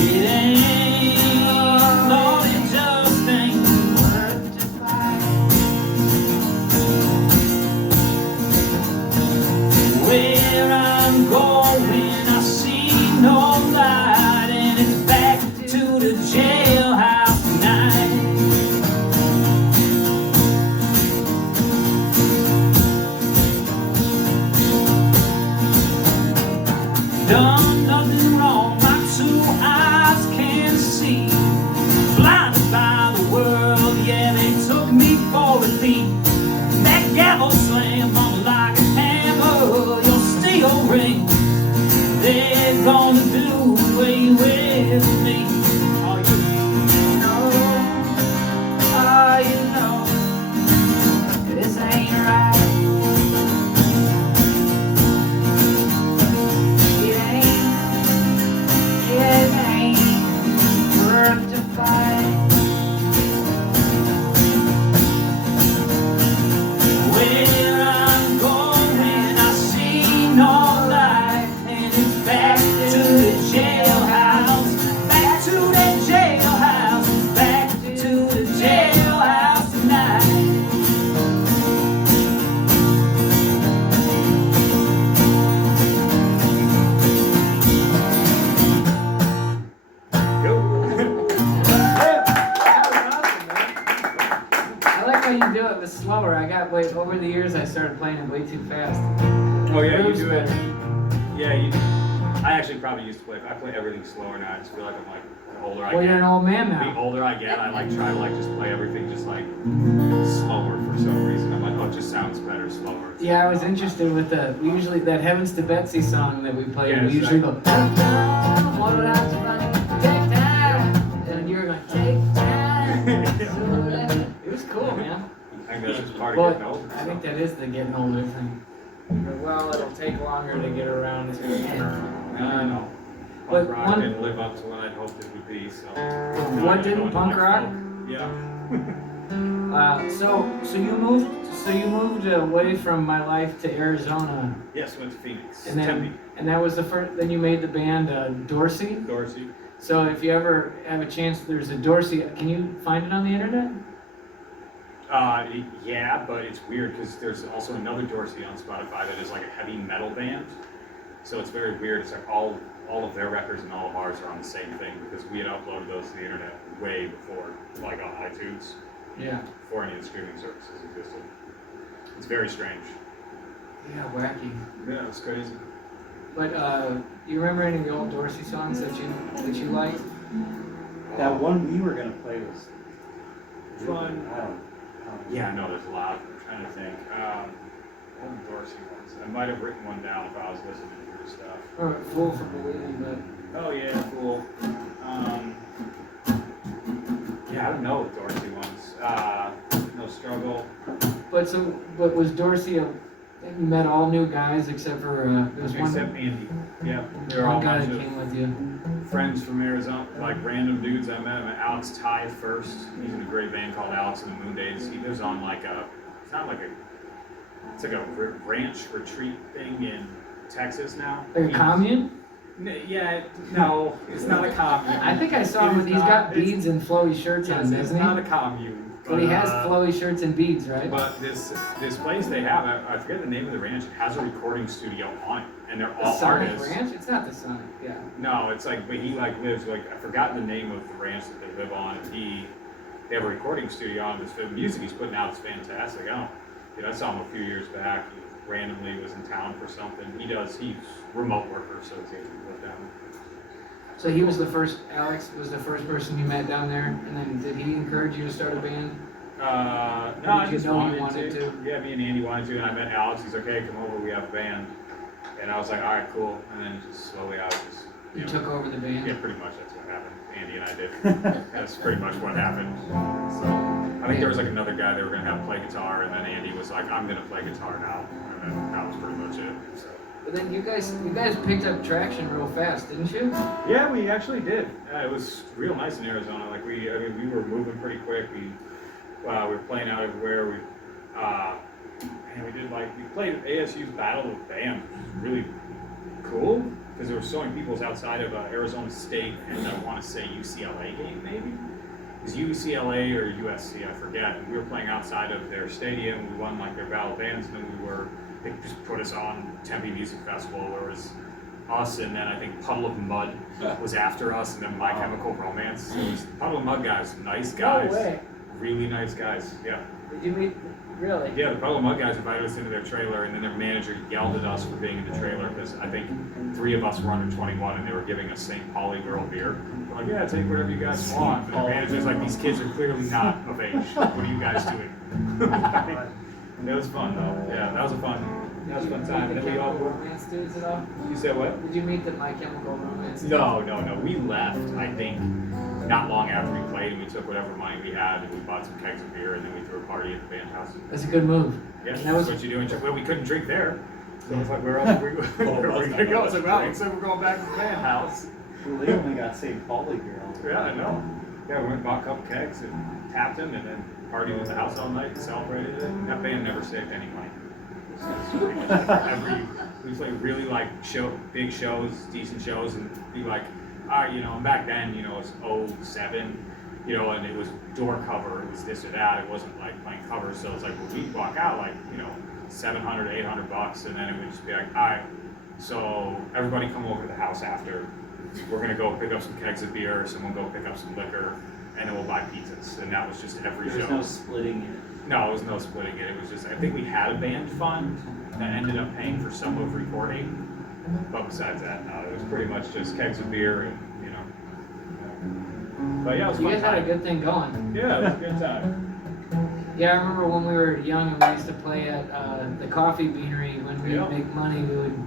It ain't, Lord, it just ain't worth the fight. Where I'm going, I see no light, and it's back to the jailhouse tonight. Done nothing wrong, my two eyes can see. Blinded by the world, yeah, they took me for a thief. That gavel slam on like a hammer, your steel ring. They're gonna do away with me. Oh, you know, this ain't right. It ain't worth the fight. Where I'm going, got way over the years. I started playing it way too fast. Oh yeah, you Groove's do it. better. Yeah, I actually probably used to play. I play everything slower now. I just feel like I'm like the older I Well, get. you're an old man The now. older I get, I like try to like just play everything just like slower for some reason. I'm like, oh, it just sounds better slower. Yeah, I was interested with we usually that Heavens to Betsy song that we play. Yeah, we usually go. Take time, and you're going take time. It was cool, man. I think that's just part of Well, getting older. I think that is the getting older thing. Well, it'll take longer to get around to it. I know. but Punk rock one- didn't live up to what I'd hoped it would be. So. What didn't punk rock? Yeah. So you moved away from my life to Arizona, Yes, went to Phoenix. and then Tempe, and that was the first. Then you made the band Dorsey. Dorsey. So if you ever have a chance, there's a Dorsey. Can you find it on the internet? Yeah, but it's weird because there's also another Dorsey on Spotify that is like a heavy metal band. So it's very weird. It's like all of their records and all of ours are on the same thing because we had uploaded those to the internet way before, like on iTunes, Yeah. before any of the streaming services existed. It's very strange. Yeah, wacky. Yeah, it's crazy. But you remember any of the old Dorsey songs that you liked? That one we were gonna play was Fun. I don't. Yeah, no, there's a lot. I'm trying to think. Old Dorsey ones. I might have written one down if I was listening to your stuff. Or Fool for Believing, but Oh yeah, cool. Yeah, I don't know the Dorsey ones. No Struggle. but was Dorsey you met all new guys except for there was Except one Andy. Yeah, they're all guy bunch that of came with you. friends from Arizona, like random dudes I met. I met Alex Ty first. He's in a great band called Alex and the Moon Days. He lives on like it's like a ranch retreat thing in Texas now. Like a commune? Yeah, no, it's not a commune. I think I saw him. It is He's got not- it's- beads and flowy shirts on, Yes, it's doesn't he? not a commune. But he has flowy shirts and beads, right? But this place they have, I forget the name of the ranch, it has a recording studio on it, and they're The all Sonic artists. Ranch? It's not the Sonic, yeah. No, it's like, but he like lives, like, I've forgotten the name of the ranch that they live on, and they have a recording studio on this. The music he's putting out is fantastic. I saw him a few years back. He randomly was in town for something. He's remote worker, so he's able to live down. So Alex was the first person you met down there, and then did he encourage you to start a band? No, Or I did you just know you wanted wanted to? Yeah, me and Andy wanted to, and I met Alex. He's like, hey, come over, we have a band. And I was like, all right, cool. And then just slowly I was just, You took over the band? yeah, pretty much that's what happened. Andy and I did. That's pretty much what happened. So I think there was like another guy they were gonna have play guitar, and then Andy was like, I'm gonna play guitar now. And then that was pretty much it. So. But then you guys picked up traction real fast, didn't you? Yeah, we actually did. It was real nice in Arizona. Like we were moving pretty quick. We were playing out everywhere. We played at ASU's Battle of Bands, which was really cool because there were so many people outside of Arizona State and I want to say UCLA game maybe. It was UCLA or USC, I forget. And we were playing outside of their stadium. We won like their Battle of Bands, and then they just put us on Tempe Music Festival. There was us, and then I think Puddle of Mud was after us, and then My Chemical Romance. So it was Puddle of Mud guys, nice guys, No way. really nice guys. Yeah, Did you meet, really? yeah. The Puddle of Mud guys invited us into their trailer, and then their manager yelled at us for being in the trailer because I think 3 of us were under 21, and they were giving us St. Pauli girl beer. We're like, yeah, take whatever you guys want. And the manager's like, these kids are clearly not of age. What are you guys doing? It was fun though. Yeah, that was a fun time. And Did you meet the then we all. Chemical Romance dudes at all? You said what? Did you meet the My Chemical Romance dudes? No. We left, I think, not long after we played, and we took whatever money we had, and we bought some kegs of beer, and then we threw a party at the band house. That's a good move. Yeah, That that's was- what you do. Well, we couldn't drink there. So it's like, where else are we gonna go? It's like, well, except we're going back to the band house. Well, they only got St. Pauli girls. Yeah, I know. Yeah, we went and bought a couple kegs and tapped them, and then partied with the house all night and celebrated it. And that band never saved any money. We played really like big shows, decent shows, and be like, and back then, it was 07, and it was door cover, it was this or that, it wasn't like playing covers, so it's like, well, we'd walk out like, $700, $800, and then it would just be like, all right, so everybody come over to the house after, we're gonna go pick up some kegs of beer, someone go pick up some liquor, and then we'll buy pizzas, and that was just every There's show. no splitting it. No, it was no splitting it. It was just, I think we had a band fund that ended up paying for some of recording. But besides that, no, it was pretty much just kegs of beer and, you know. But yeah, it was You fun guys had a time. good thing going. Yeah, it was a good time. Yeah, I remember when we were young and we used to play at the coffee beanery. When we'd Yeah. make money, we would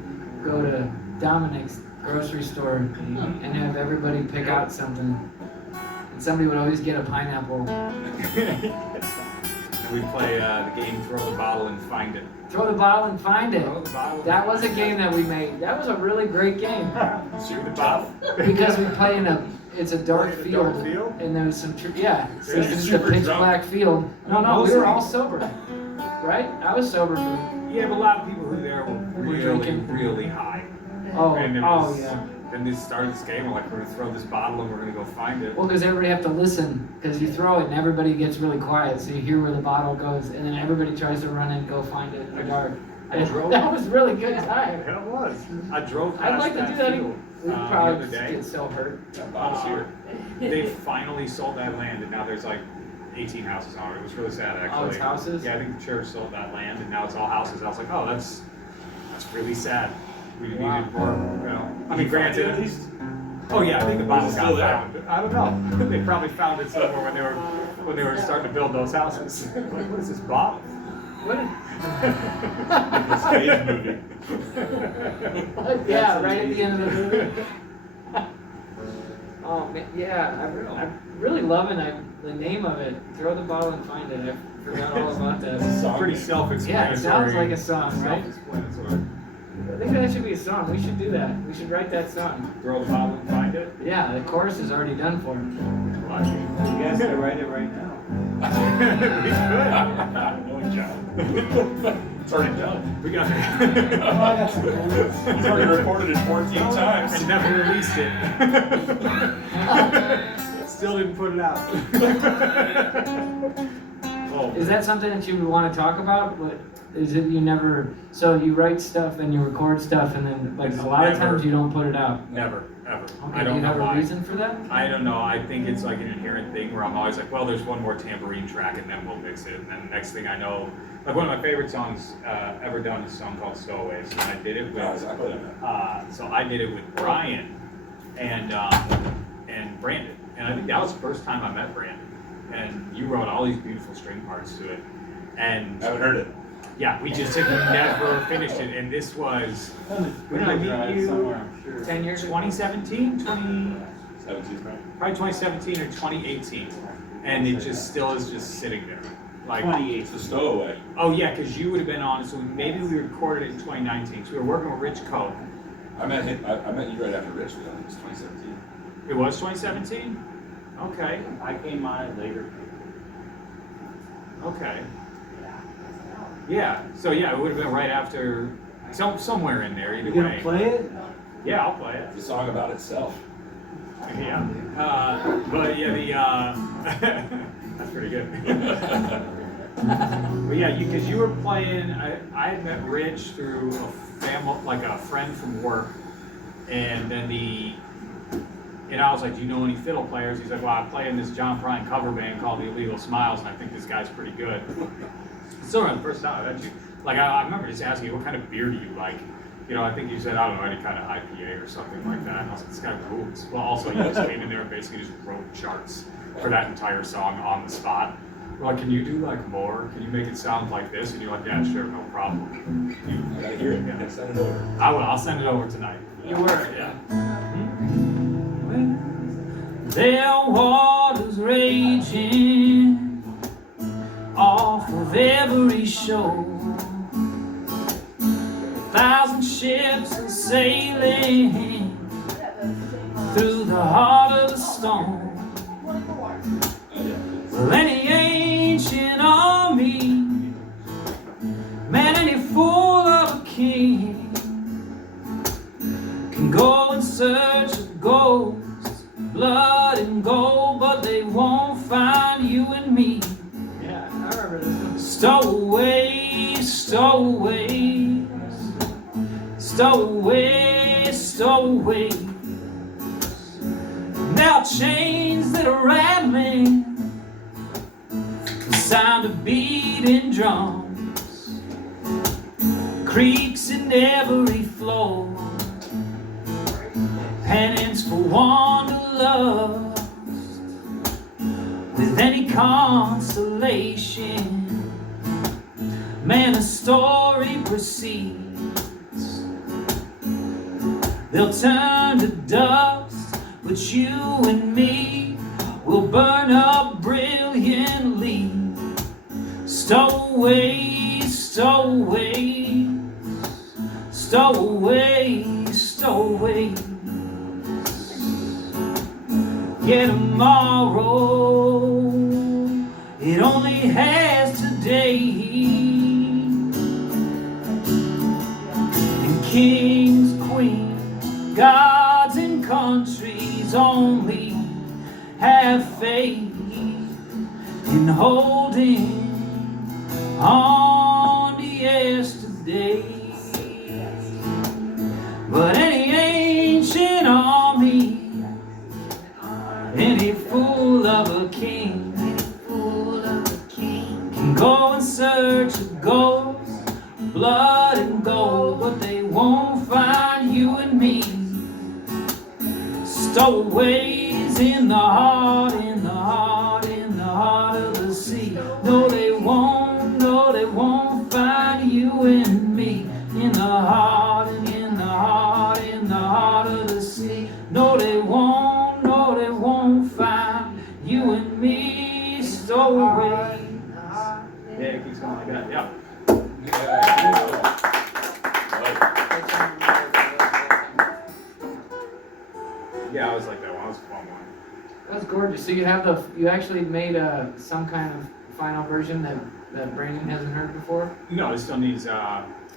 go to Dominic's grocery store and have everybody pick out something. And somebody would always get a pineapple. And we'd play the game Throw the Bottle and Find It. Throw the bottle and find it. Throw the bottle. That was a game that we made. That was a really great game. Shoot the bottle. Because we play in it's a dark In a field. dark field? And there was some, yeah, so Yeah, it's just a super pitch drunk. black field. No, we Mostly. were all sober. Right? I was sober too. Yeah, but a lot of people who there were really, drinking. really high. Oh, And it oh was- yeah. Then they started this game, we're like, we're gonna throw this bottle and we're gonna go find it. Well, because everybody have to listen, because you throw it and everybody gets really quiet, so you hear where the bottle goes, and then everybody tries to run and go find it in the dark. I drove- That was really good time. Yeah, it was. I drove past I'd like to do that field, We the probably other day. get so hurt. Last year. They finally sold that land and now there's like 18 houses on it. It was really sad actually. Oh, it's houses? Yeah, I think the church sold that land and now it's all houses. I was like, oh, that's really sad. We Wow. needed more, you know. I mean, granted, At least. oh yeah, I think the Was it bottle still got there? found. I don't know. They probably found it somewhere when they were starting to build those houses. Like, what is this bottle? What? Nicolas Cage movie. Yeah, right at the end of the movie. Oh man, yeah, I'm really loving the name of it. Throw the bottle and find it. I forgot all about that. Song Pretty name. self-explanatory. Yeah, it sounds like a song, right? Self-explanatory. I think that should be a song. We should do that. We should write that song. Throw the bottle and find it. Yeah, the chorus is already done for it. You guys can write it right now. We could. No job. It's already done. We got Oh, that's cool. He's already recorded it 14 times. and never released it. Still didn't put it out. Oh. Is that something that you would want to talk about? What is it? You never. So you write stuff and you record stuff, and then like a lot of Never. times you don't put it out. Never, ever. Okay, I do don't you know have a why. reason for that? I don't know. I think it's like an inherent thing where I'm always like, well, there's one more tambourine track and then we'll mix it. And then the next thing I know, like one of my favorite songs ever done is a song called Stowaways. And I did it Yeah, with, exactly. so I did it with Brian and Brandon. And I think that was the first time I met Brandon. And you wrote all these beautiful string parts to it. And I haven't heard it. yeah, we just had never finished it. And this was We When did I can meet drive you? somewhere, I'm sure. 10 years ago. 2017, 17th, right? probably 2017 or 2018. And it just still is just sitting there. Like, 28. It's a stowaway. oh yeah, because you would have been on, so maybe we recorded it in 2019. So we were working with Rich Coe. I met him. I met you right after Rich. I think it was 2017. It was 2017? Okay, I came on it later. okay. Yeah, so yeah, it would have been right after, somewhere in there, either You gonna way. play it? Yeah, I'll play it. It's a song about itself. Yeah. But yeah, that's pretty good. But yeah, because you were playing, I had met Rich through a family, like a friend from work, and then and I was like, do you know any fiddle players? He's like, well, I play in this John Prine cover band called the Illegal Smiles, and I think this guy's pretty good. So around the first time I met you, like I remember just asking you, what kind of beer do you like? You know, I think you said, I don't know, any kind of IPA or something like that. And I was like, this guy rules. Well, also, you just came in there and basically just wrote charts for that entire song on the spot. We're like, can you do like more? Can you make it sound like this? And you're like, yeah, sure, no problem. I gotta hear it. Yeah. Send it over. I will. I'll send it over tonight. You were. Yeah. There are waters raging off of every shore. 1,000 ships are sailing through the heart of the storm. Well, any ancient army, man, any fool of a king can go in search of ghosts, blood and gold, but they won't find you and me. Yeah, I remember this one. Stowaways, stowaways, stowaways, stowaways. There are chains that are rattling, sound of beating drums, creaks in every floor, penance for wanderlust, with any consolation. Man, the story proceeds. They'll turn to dust, but you and me will burn up brilliantly. Stowaways, stowaways, stowaways, stowaways. Yeah, tomorrow, it only has today. And kings, queens, gods and countries only have faith in holding on to yesterday. But any ancient army, any fool of a king, can go in search of gold, blood and gold, but they won't find you and me. Stowaways in the heart, in the heart, in the heart of the sea. No, they won't find you and me. In the heart, and in the heart, in the heart of the sea. No, they won't find you and me. Stowaways. Yeah, it keeps going like that, yeah. Yeah, I was like that one. That was a fun one. That was gorgeous. So you actually made some kind of final version that Brandon hasn't heard before? No, it still needs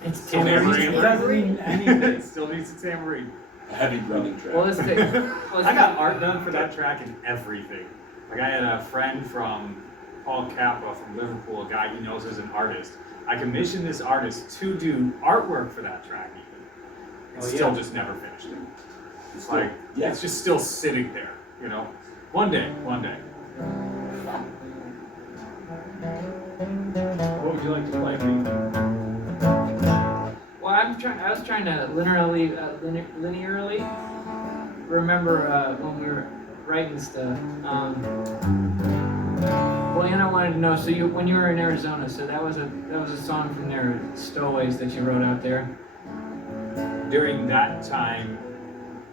It's tambourine. It doesn't mean anything. It still needs a tambourine. A heavy running track. Well, let's take. I got art done for that track and everything. Like I had a friend from Paul Kappa from Liverpool, a guy he knows as an artist. I commissioned this artist to do artwork for that track even. And still just never finished it. It's like, Yeah. it's just still sitting there, you know? One day. What would you like to play, Pete? Well, I was trying to linearly remember when we were writing stuff. Well, Anna wanted to know. So when you were in Arizona, so that was a song from there, Stowaways, that you wrote out there. During that time,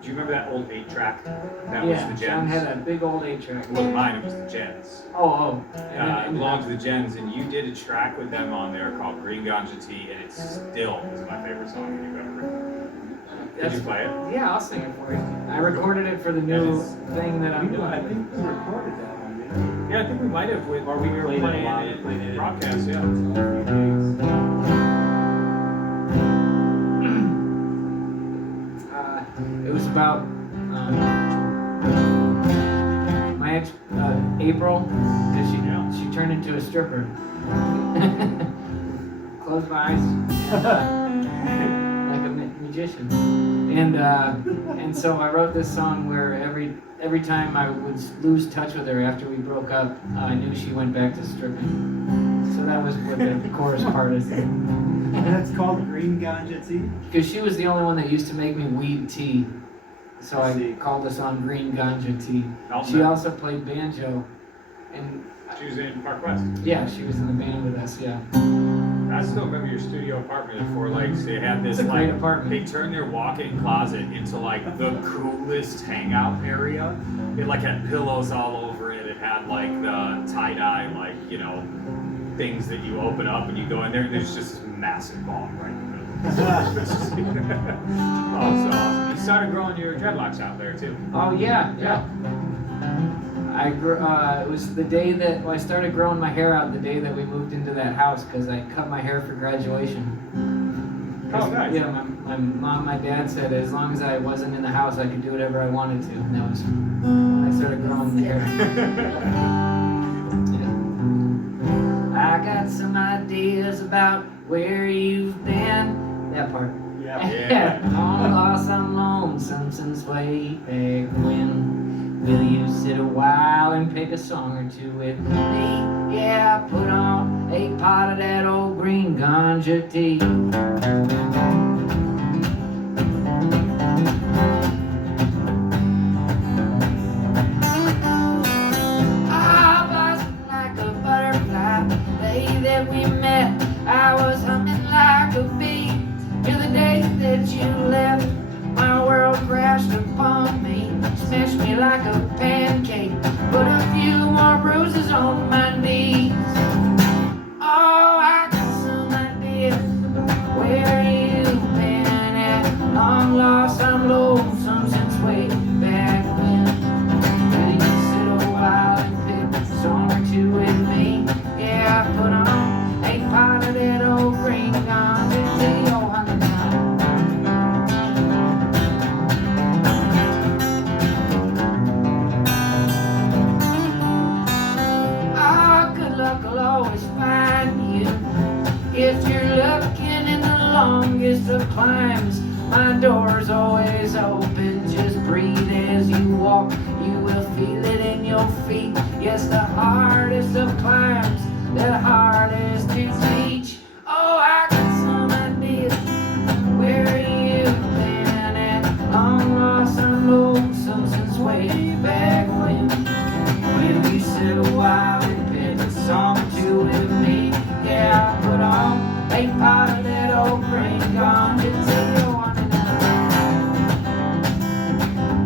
do you remember that old 8-track? That was the Gens. John had a big old 8-track. It wasn't mine, it was the Gens. Oh. It belonged to the Gens, and you did a track with them on there called Green Ganja Tea, and it still is my favorite song that you've ever written. Did you play it? Yeah, I'll sing it for you. I recorded it for the new thing that I'm doing. I think we recorded that one, didn't Yeah, I think we might have, or we were Played it playing a lot, it played in it. broadcast, yeah. It was about my ex, April, because she turned into a stripper. Closed my eyes, like a magician, and so I wrote this song where every time I would lose touch with her after we broke up, I knew she went back to stripping. So that was what the chorus part is. That's called Green Ganja Tea? Because she was the only one that used to make me weed tea. So I I see. called the song Green Ganja Tea. She Melton. also played banjo. And She was in Park West. yeah, she was in the band with us, yeah. I still remember your studio apartment at Four Lakes. They had this It's a great like, apartment. they turned their walk-in closet into like the coolest hangout area. It like had pillows all over it. It had like the tie-dye, like, you know, things that you open up and you go in there and there's just this massive bong right in the middle. Oh, so awesome. You started growing your dreadlocks out there too. Oh yeah. I grew. It was the day that I started growing my hair out. The day that we moved into that house, because I cut my hair for graduation. Oh, nice. Yeah, my mom, my dad said as long as I wasn't in the house, I could do whatever I wanted to. And that was when I started growing the hair. Yeah. I got some ideas about where you've been. That part. Yeah. Yeah. I'm lost, I'm lonesome since way back when. Will you sit a while and pick a song or two with me? Yeah, put on a pot of that old green ganja tea. I buzzing like a butterfly. The day that we met, I was humming like a bee. Till the day that you left, my world crashed upon me, smashed me like a pancake, put a few more bruises on my knees. Oh, I got some ideas. Where you been at? Long lost, I'm lonesome since way back when. Will you sit a while and pick a song or two with me? Yeah, I put on a pot of that old green ganja tea. Oh, honey, good luck will always find you. If you're looking in the longest of climbs, my door's always open. Just breathe as you walk, you will feel it in your feet. Yes, the hardest of climbs, the hardest to teach. Oh, I got some ideas. Where you been at? Long lost and lonesome since way back when. Will you sit a while and pick a song or two with me? Yeah, I put on a pot of that old green ganja tea. Oh, honey,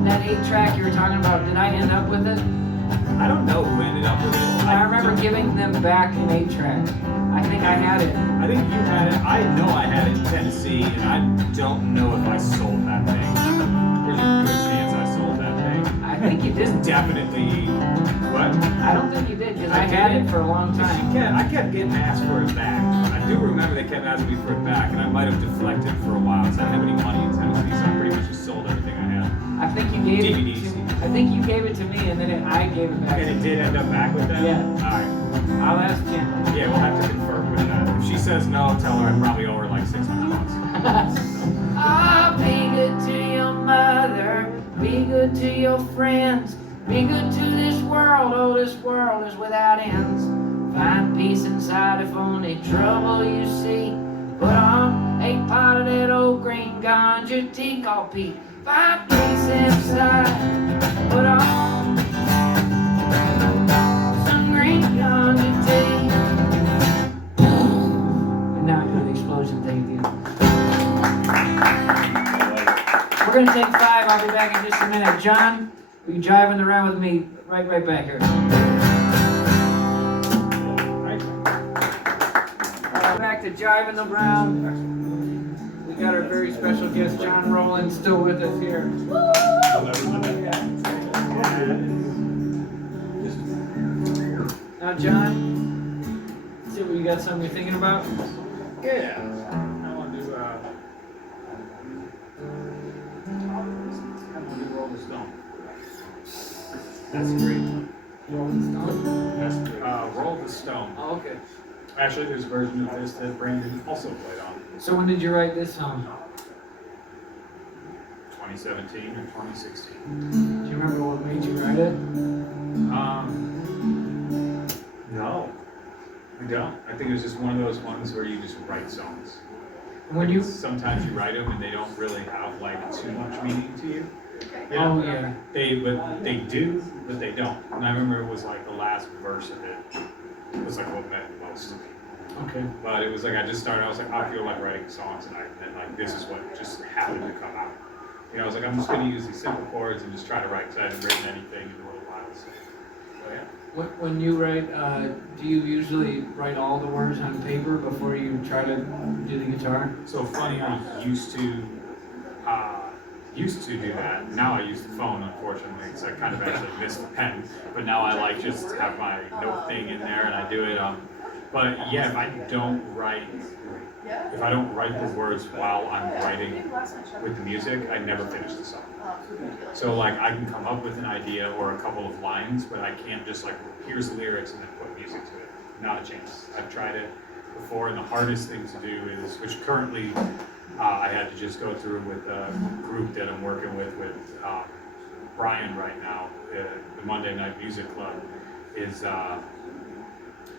that 8-track you were talking about, did I end up with it? I don't know who ended up with it. I remember giving them back an 8-track. I think I had it. I think you had it. I know I had it in Tennessee, and I don't know if I sold that thing. There's a good chance I sold that thing. I think you did. Definitely. What? I don't think you did, because I I had did. it for a long time. I kept getting asked for it back. I do remember they kept asking me for it back, and I might have deflected for a while, because I didn't have any money in Tennessee, so I pretty much just sold everything I had. I think you gave DVDs. it to I think you gave it to me, and then I gave it back. And it did end up back with them? Yeah. Alright. I'll ask Jen. Yeah, we'll have to confirm with that. If she says no, tell her I probably owe her like $600. Oh, be good to your mother, be good to your friends, be good to this world. Oh, this world is without ends. Find peace inside if only trouble you see. Put on a pot of that old green ganja tea called Pete. Find peace inside. Put on some green ganja tea. And now do the explosion thing again. We're gonna take 5. I'll be back in just a minute. John, will you jiving around with me right back here? Back to jiving around. We got our very special guest, John Rowland, still with us here. Now, John, see what you got something you're thinking about? Yeah. I want to do, Roll the Stone. That's great. Rolling Stone? That's, Roll the Stone. Oh, okay. Actually, there's a version of this that Brandon also played on. So when did you write this song? 2017 or 2016. Do you remember what made you write it? No. I don't. I think it was just one of those ones where you just write songs. When you Sometimes you write them and they don't really have like too much meaning to you. You Oh know? yeah. They do, but they don't. And I remember it was like the last verse of it. It was like what meant most to me. Okay. But it was like I just started. I was like, I feel like writing songs tonight, and like this is what just happened to come out. You know, I was like, I'm just gonna use these simple chords and just try to write because I hadn't written anything in a little while. So yeah. When you write, do you usually write all the words on paper before you try to do the guitar? So funny, I used to do that. Now I use the phone, unfortunately, because I kind of actually miss the pen. But now I like just have my note thing in there and I do it. But yeah, if I don't write the words while I'm writing with the music, I never finish the song. So like I can come up with an idea or a couple of lines, but I can't just like, here's the lyrics and then put music to it. Not a chance. I've tried it before, and the hardest thing to do is, which currently I had to just go through with a group that I'm working with Brian right now, the Monday Night Music Club, is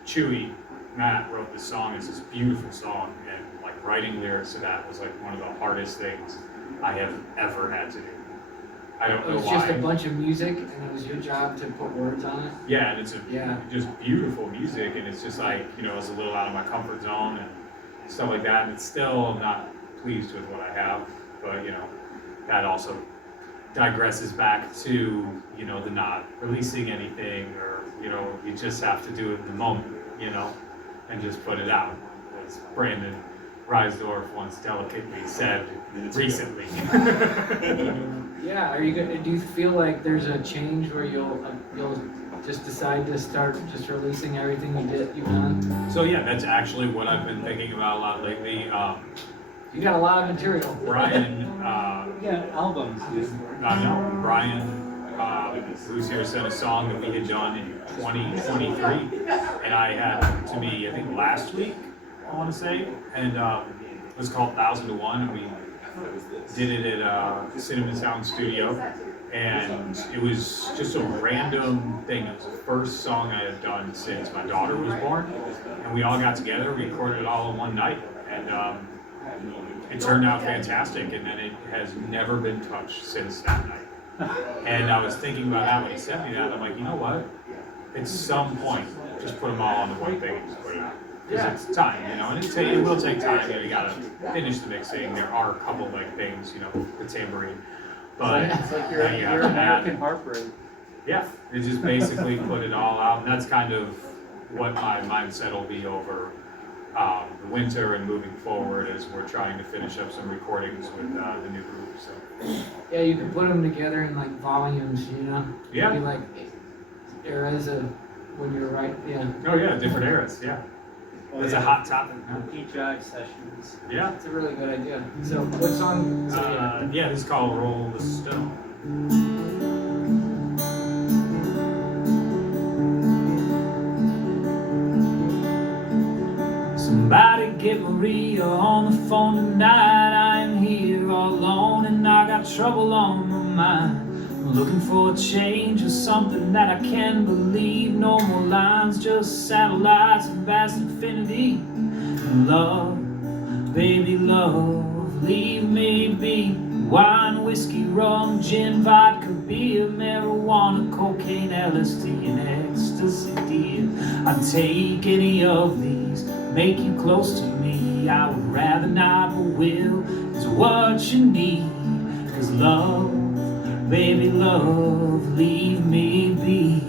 Chewy. Matt wrote this song. It's this beautiful song, and like writing lyrics to that was like one of the hardest things I have ever had to do. I don't It know was why. just a bunch of music, and it was your job to put words on it. Yeah, and it's Yeah. just beautiful music, and it's just like, you know, it's a little out of my comfort zone and stuff like that, and it's still I'm not pleased with what I have, but you know, that also digresses back to, you know, the not releasing anything, or, you know, you just have to do it in the moment, you know, and just put it out, as Brandon Reisdorf once delicately said recently. Yeah, are you gonna, do you feel like there's a change where you'll just decide to start just releasing everything you've done? So yeah, that's actually what I've been thinking about a lot lately. You got a lot of material. Brian, Yeah, albums, dude. no, Brian, who's here, sent a song that we had done in 2023, and I had to be, I think last week, I want to say, and it was called 1000 to 1, and we did it at Cinnamon Sound Studio, and it was just a random thing. It was the first song I had done since my daughter was born, and we all got together, recorded it all in one night, and it turned out fantastic, and then it has never been touched since that night. And I was thinking about that when he sent me that, I'm like, you know what? At some point, just put them all on the one thing and just put it out. Because it's time, you know, and it will take time, you gotta finish the mixing. There are a couple like things, you know, the tambourine. But It's like your you have to American heartbreak. yeah, it just basically put it all out, and that's kind of what my mindset will be over the winter and moving forward as we're trying to finish up some recordings with the new group. So Yeah, you can put them together in like volumes, you know? Yeah. Maybe like eras of when you're right, yeah. oh yeah, different eras. Yeah, that's a hot topic. Huh? Eat Jive sessions. Yeah, It's a really good idea. So what song? yeah, this is called "Roll the Stone." Somebody get Maria on the phone tonight. I am here all alone and I got trouble on my mind. I'm looking for a change or something that I can believe. No more lines, just satellites and vast infinity. Love, baby love, leave me be. Wine, whiskey, rum, gin, vodka, beer, marijuana, cocaine, LSD, and ecstasy, dear. I'd take any of these, make you close to me. I would rather not, but will is what you need. 'Cause love, baby love, leave me be.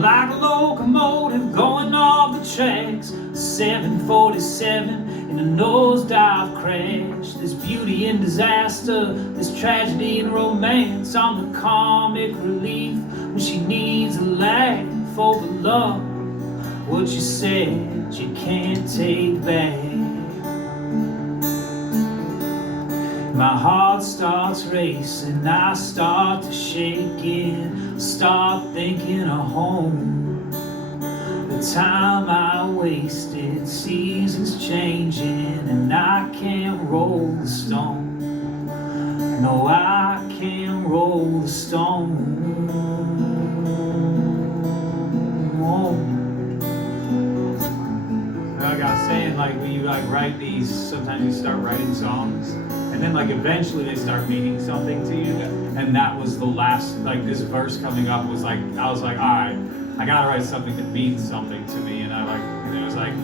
Like a locomotive going off the tracks, 747 in a nosedive crash. There's beauty in disaster, there's tragedy and romance. I'm the comic relief when she needs a laugh over love. What you said you can't take back. My heart starts racing, I start to shake in, start thinking of home. The time I wasted, seasons changing, and I can't roll the stone. No, I can't roll the stone. Like I was saying, like when you like write these, sometimes you start writing songs, and then like eventually they start meaning something to you. And that was the last, like this verse coming up was like, I was like, all right, I gotta write something that means something to me. And I like, and it was like,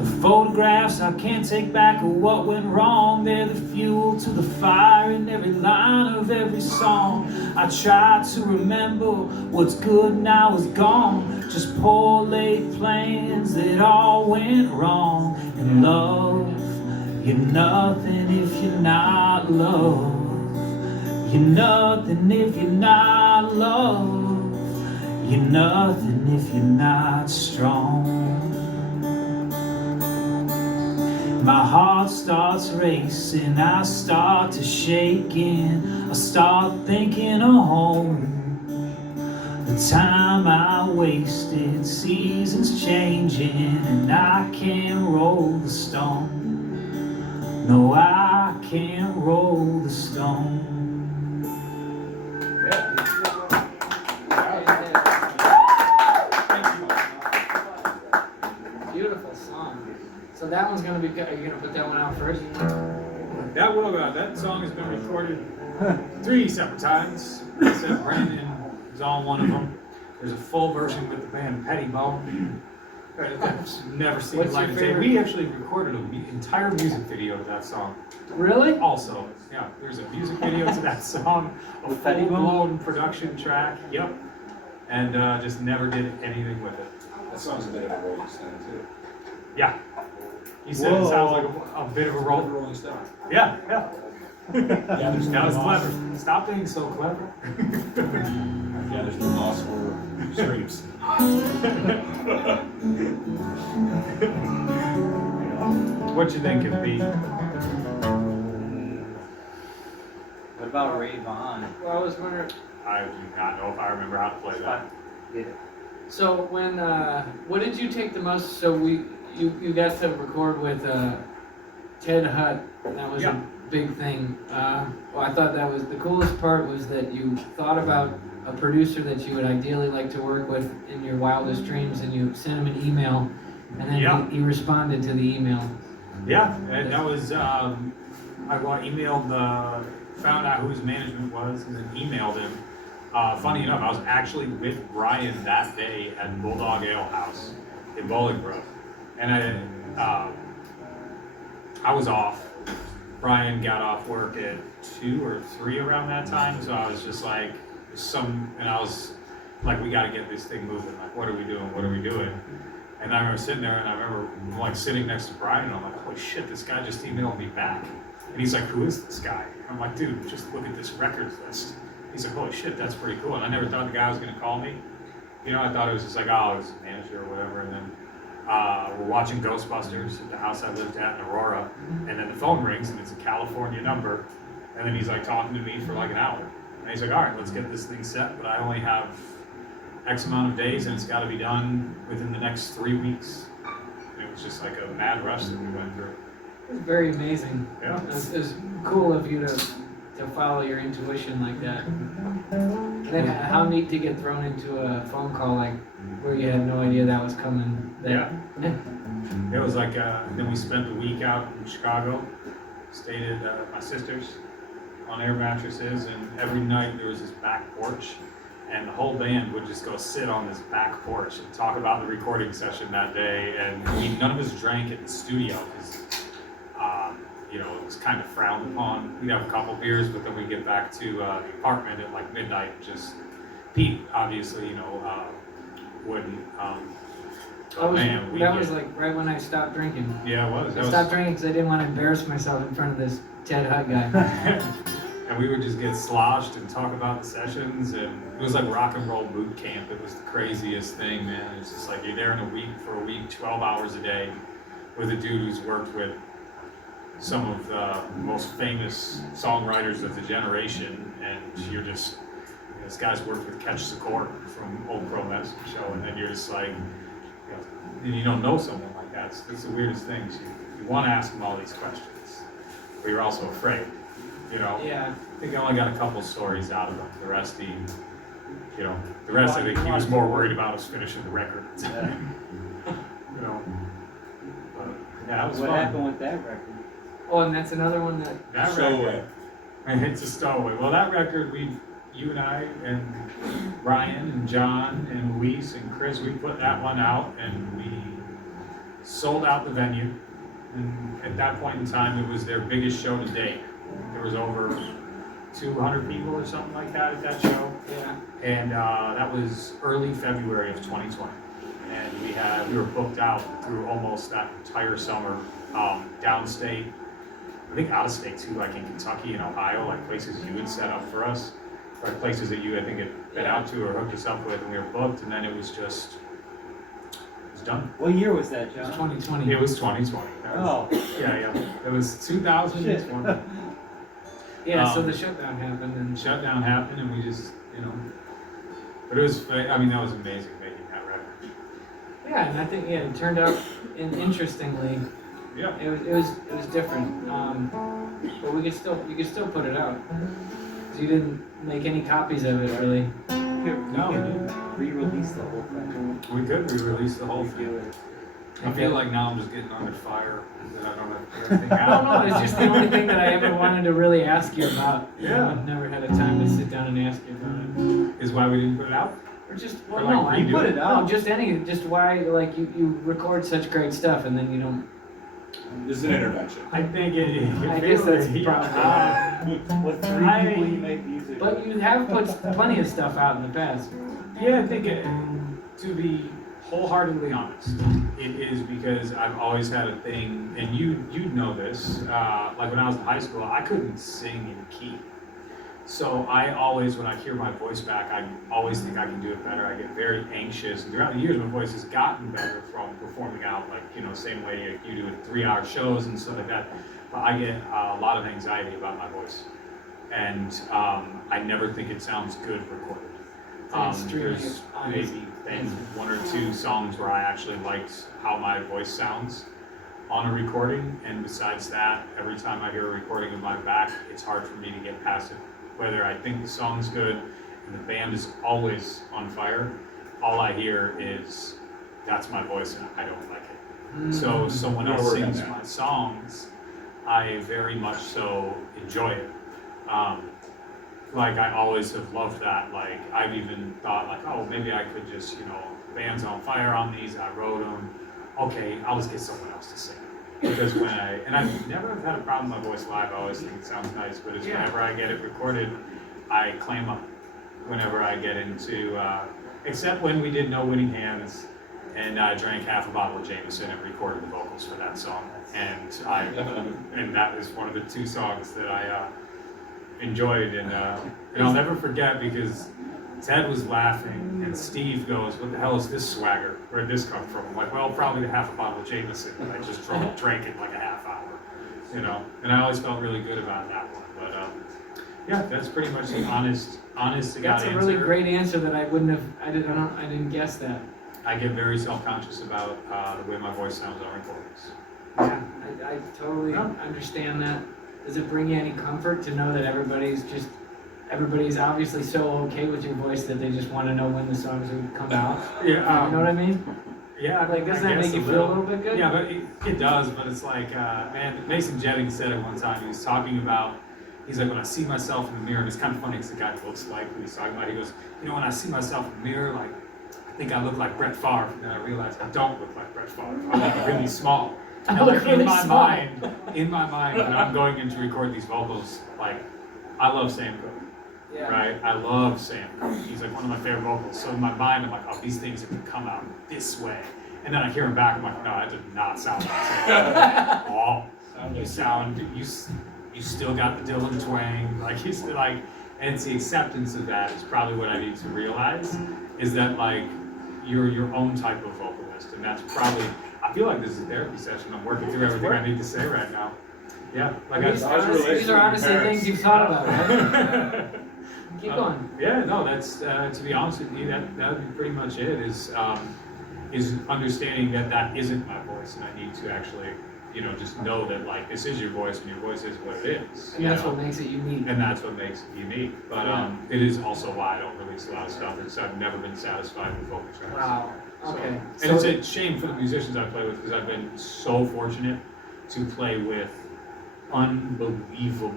the photographs I can't take back of what went wrong. They're the fuel to the fire in every line of every song. I try to remember what's good now is gone. Just poor laid plans that all went wrong. And love, you're nothing if you're not love. You're nothing if you're not love. You're nothing if you're not strong. My heart starts racing, I start to shake in, I start thinking of home. The time I wasted, seasons changing, and I can't roll the stone. No, I can't roll the stone. Beautiful song. So that one's gonna be. Are you gonna put that one out first? That song has been recorded 3 separate times. I said Brandon is on one of them. There's a full version with the band Pettibone. I've never seen What's it live your today. favorite? We actually recorded an entire music video to that song. Really? Also, yeah, there's a music video to that song, a With Pettibone? full-blown production track. Yep. And just never did anything with it. That song's a bit of a Rolling Stone too. Yeah. He said it sounds like a bit of a roll. Rolling Stone. Yeah, yeah. Yeah, there's That was no clever. Stop being so clever. Yeah, there's no loss for streams. What you think of Pete? What about Ray Vaughn? Well, I was wondering. I do not know if I remember how to play that. Get it? So when what did you take the most? So you got to record with Ted Hutt. That was Yeah. a big thing. Well, I thought that was the coolest part was that you thought about a producer that you would ideally like to work with in your wildest dreams, and you sent him an email, and then Yeah. he responded to the email. Yeah, and that was, I emailed found out who his management was, and then emailed him. Funny enough, I was actually with Brian that day at Bulldog Ale House in Bolingbrook. And I was off. Brian got off work at 2 or 3 around that time, so I was just like, and I was like, we gotta get this thing moving. Like, what are we doing? What are we doing? And I remember sitting there, and I remember like sitting next to Brian, and I'm like, holy shit, this guy just emailed me back. And he's like, who is this guy? I'm like, dude, just look at this records list. He's like, holy shit, that's pretty cool. And I never thought the guy was gonna call me. You know, I thought it was just like, oh, it was a manager or whatever. And then we're watching Ghostbusters at the house I lived at in Aurora. And then the phone rings, and it's a California number. And then he's like talking to me for like an hour. And he's like, all right, let's get this thing set, but I only have X amount of days, and it's gotta be done within the next 3 weeks. And it was just like a mad rush that we went through. It was very amazing. Yeah. It was cool of you to follow your intuition like that. And then how neat to get thrown into a phone call like where you had no idea that was coming. Yeah. It was like, then we spent the week out in Chicago, stayed at my sister's on air mattresses, and every night there was this back porch, and the whole band would just go sit on this back porch and talk about the recording session that day, and none of us drank at the studio because, you know, it was kind of frowned upon. We'd have a couple beers, but then we'd get back to the apartment at like midnight, and just, Pete, obviously, you know, wouldn't, That was like right when I stopped drinking. Yeah, it was. I stopped drinking because I didn't want to embarrass myself in front of this Ted Hutt guy. And we would just get sloshed and talk about the sessions, and it was like rock and roll boot camp. It was the craziest thing, man. It's just like you're there for a week, 12 hours a day, with a dude who's worked with some of the most famous songwriters of the generation, and you're just, this guy's worked with Catch Secor from Old Crow Medicine Show, and then you're just like, you know, and you don't know someone like that. It's the weirdest thing. You want to ask him all these questions, but you're also afraid. You know, Yeah. I think I only got a couple stories out of him. The rest, I think he was more worried about us finishing the record. Yeah. You know, but yeah, it was What fun. happened with that record? Oh, and that's another one that. That Stowaway. record, it's a stowaway. Well, that record, you and I and Ryan and John and Luis and Chris, we put that one out, and we sold out the venue. And at that point in time, it was their biggest show to date. There was over 200 people or something like that at that show. Yeah. And that was early February of 2020. And we were booked out through almost that entire summer, downstate, I think out of state too, like in Kentucky and Ohio, like places you had set up for us, or places that you I think had been out to or hooked us up with, and we were booked, and then it was done. What year was that, It was John? 2020. It was 2020. Oh. Yeah. It was 2020. Yeah, so Um, the shutdown happened and. Shutdown happened, and we just, but it was, that was amazing making that record. Yeah, and I think it turned out, interestingly, Yeah. It was different. But you could still put it out. 'Cause you didn't make any copies of it, really. No, we didn't. Re-release the whole thing. We could re-release the whole thing. Redo it. I feel like now I'm just getting under fire that I don't have to get anything out. No, it's just the only thing that I ever wanted to really ask you about. Yeah. I've never had a time to sit down and ask you about it. Is why we didn't put it out? Or just, Or well, like no, I redo put it? it out. No, just why, like, you record such great stuff and then you don't. This is an intervention. I think it I guess that's yeah. probably. With 3 people you make music. But you have put plenty of stuff out in the past. Yeah, I think to be wholeheartedly honest, it is because I've always had a thing, and you'd know this, like when I was in high school, I couldn't sing in key. So I always, when I hear my voice back, I always think I can do it better. I get very anxious, and throughout the years, my voice has gotten better from performing out, like, same way you do with 3-hour shows and stuff like that. But I get a lot of anxiety about my voice, and I never think it sounds good recorded. Extremely There's honest maybe 1 or 2 songs where I actually liked how my voice sounds on a recording, and besides that, every time I hear a recording of my back, it's hard for me to get past it. Whether I think the song's good and the band is always on fire, all I hear is that's my voice and I don't like it. So if someone Gotta else work on sings that. my songs, I very much so enjoy it. Like I always have loved that. Like I've even thought like, oh, maybe I could just, band's on fire on these, I wrote them. Okay, I'll just get someone else to sing. Because and I've never had a problem with my voice live, I always think it sounds nice, but it's whenever I get it recorded, I clam up. Whenever I get into, except when we did No Winning Hands, and I drank half a bottle of Jameson and recorded the vocals for that song. And that is one of the 2 songs that I enjoyed, and I'll never forget because Ted was laughing, and Steve goes, "What the hell is this swagger? Where'd this come from?" I'm like, "Well, probably half a bottle of Jameson that I just drank in like a half hour, And I always felt really good about that one. But yeah, that's pretty much the honest to God answer. That's a really great answer that I wouldn't have. I didn't guess that. I get very self-conscious about the way my voice sounds on recordings. Yeah, I totally understand that. Does it bring you any comfort to know that everybody's obviously so okay with your voice that they just want to know when the songs would come out? Yeah, You know what I mean? Yeah, Like, doesn't I that guess make you feel a little bit good? Yeah, but it does, but it's like, man, Mason Jennings said it one time, he was talking about, he's like, when I see myself in the mirror, and it's kind of funny because the guy looks like what he's talking about, he goes, when I see myself in the mirror, like, I think I look like Brett Favre, and then I realize I don't look like Brett Favre, I look really small. I And look like, really small. in my mind, when I'm going in to record these vocals, like, I love Sam Cooke. Yeah. Right, I love Sam Cooke. He's like one of my favorite vocals. So in my mind, I'm like, oh, these things are gonna come out this way. And then I hear him back, I'm like, no, that did not sound like Sam Cooke. Oh, you still got the Dylan twang, like you still like, and it's the acceptance of that is probably what I need to realize, is that like you're your own type of vocalist, and that's probably. I feel like this is a therapy session. I'm working through everything I need to say right now. Yeah, like These are honestly things you've thought about, right? Keep going. Yeah, no, that's to be honest with you, that would be pretty much it. Is understanding that isn't my voice, and I need to actually, just know that like this is your voice, and your voice is what it is. And that's what makes it unique. And that's what makes it unique. But it is also why I don't release a lot of stuff. Because I've never been satisfied with vocal tracks. Wow. So, Okay. and it's a shame for the musicians I play with because I've been so fortunate to play with unbelievable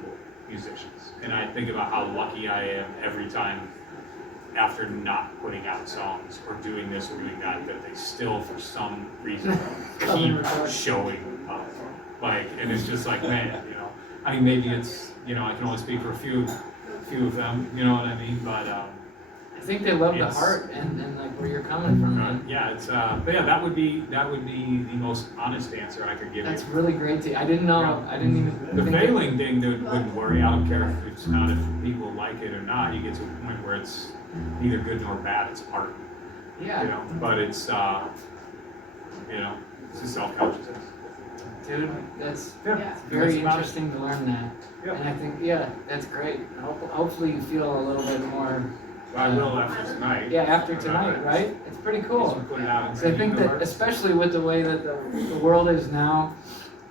musicians. And I think about how lucky I am every time after not putting out songs or doing this or doing that they still, for some reason, keep showing up. Like, and it's just like, man, I mean, maybe it's, I can only speak for a few of them, you know what I mean? But, I think they love the heart and like where you're coming from. Man. yeah, it's but yeah, that would be the most honest answer I could give That's you. really great. I didn't know. Yeah. I didn't even. The think failing thing, wouldn't worry. I don't care if it's not, if people like it or not. You get to a point where it's neither good nor bad. It's art. Yeah. But it's it's a self-consciousness. Dude, that's Yeah. very That's about it. interesting to learn that. Yeah. And I think, that's great. Hopefully you feel a little bit more. I will after tonight. Yeah, after tonight, right? It's pretty cool. Put it out and So I think that, see especially with the way that the world is now,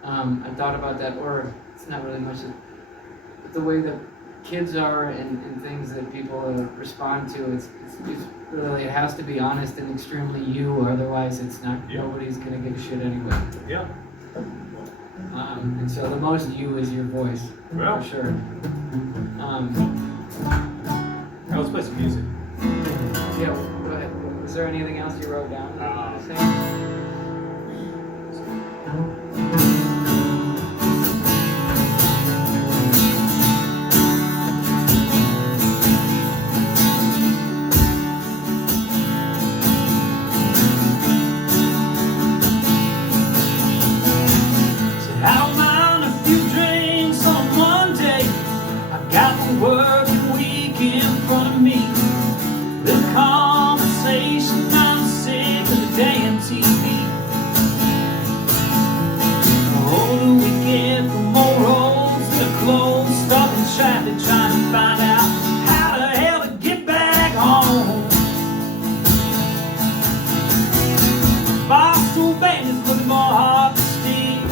I thought about that, or it's not really much, but the way that kids are and things that people respond to, it's really, it has to be honest and extremely you, otherwise it's not, Yeah. nobody's gonna give a shit anyway. Yeah. And so the most you is your voice, Well. for sure. Now let's play some music. Yeah, go ahead. Was there anything else you wrote down? that you wanted to say? I don't mind a few drinks on Monday. I got the working week in front of me. The conversation, I'm sick of the damn TV. The older we get, the more roads that are closed, stuck in traffic, trying to find out how the hell to get back home. Boston band is looking more hard to steal.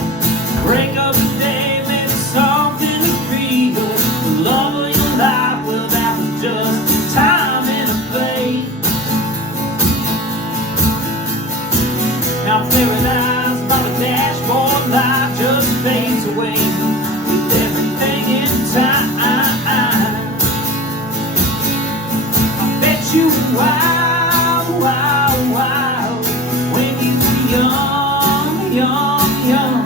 Break up the day, maybe something to feel. The love of your life, well, that was just time and a place. Now paradise by the dashboard light just fades away with everything in time. I bet you wow, wow, wow, when you were young, young, young.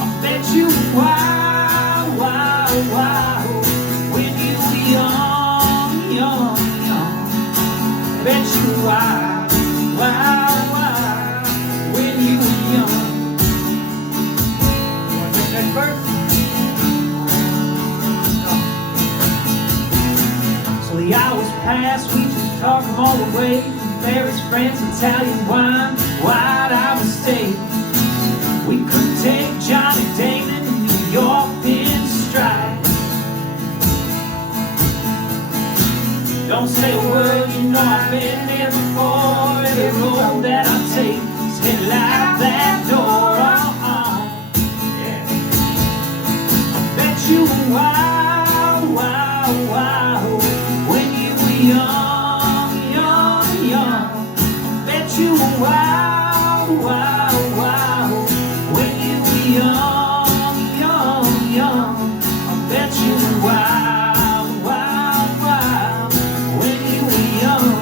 I bet you wow, wow, wow, when you were young, young, young. I bet you wow, wow, wow, when you were young. You want to take that first? So the hours pass, we just talk them all the way from Paris, France, Italian wine, wide out of state. We could take Johnny Damon in New York in stride. Don't say a word, you know I've been there before. Every road that I take is headed out that door. Yeah. I bet you wow, wow, wow, when you were young, young, young. I bet you wow, wow, wow, when you were young, young, young. I bet you wow, wow, wow, when you were young.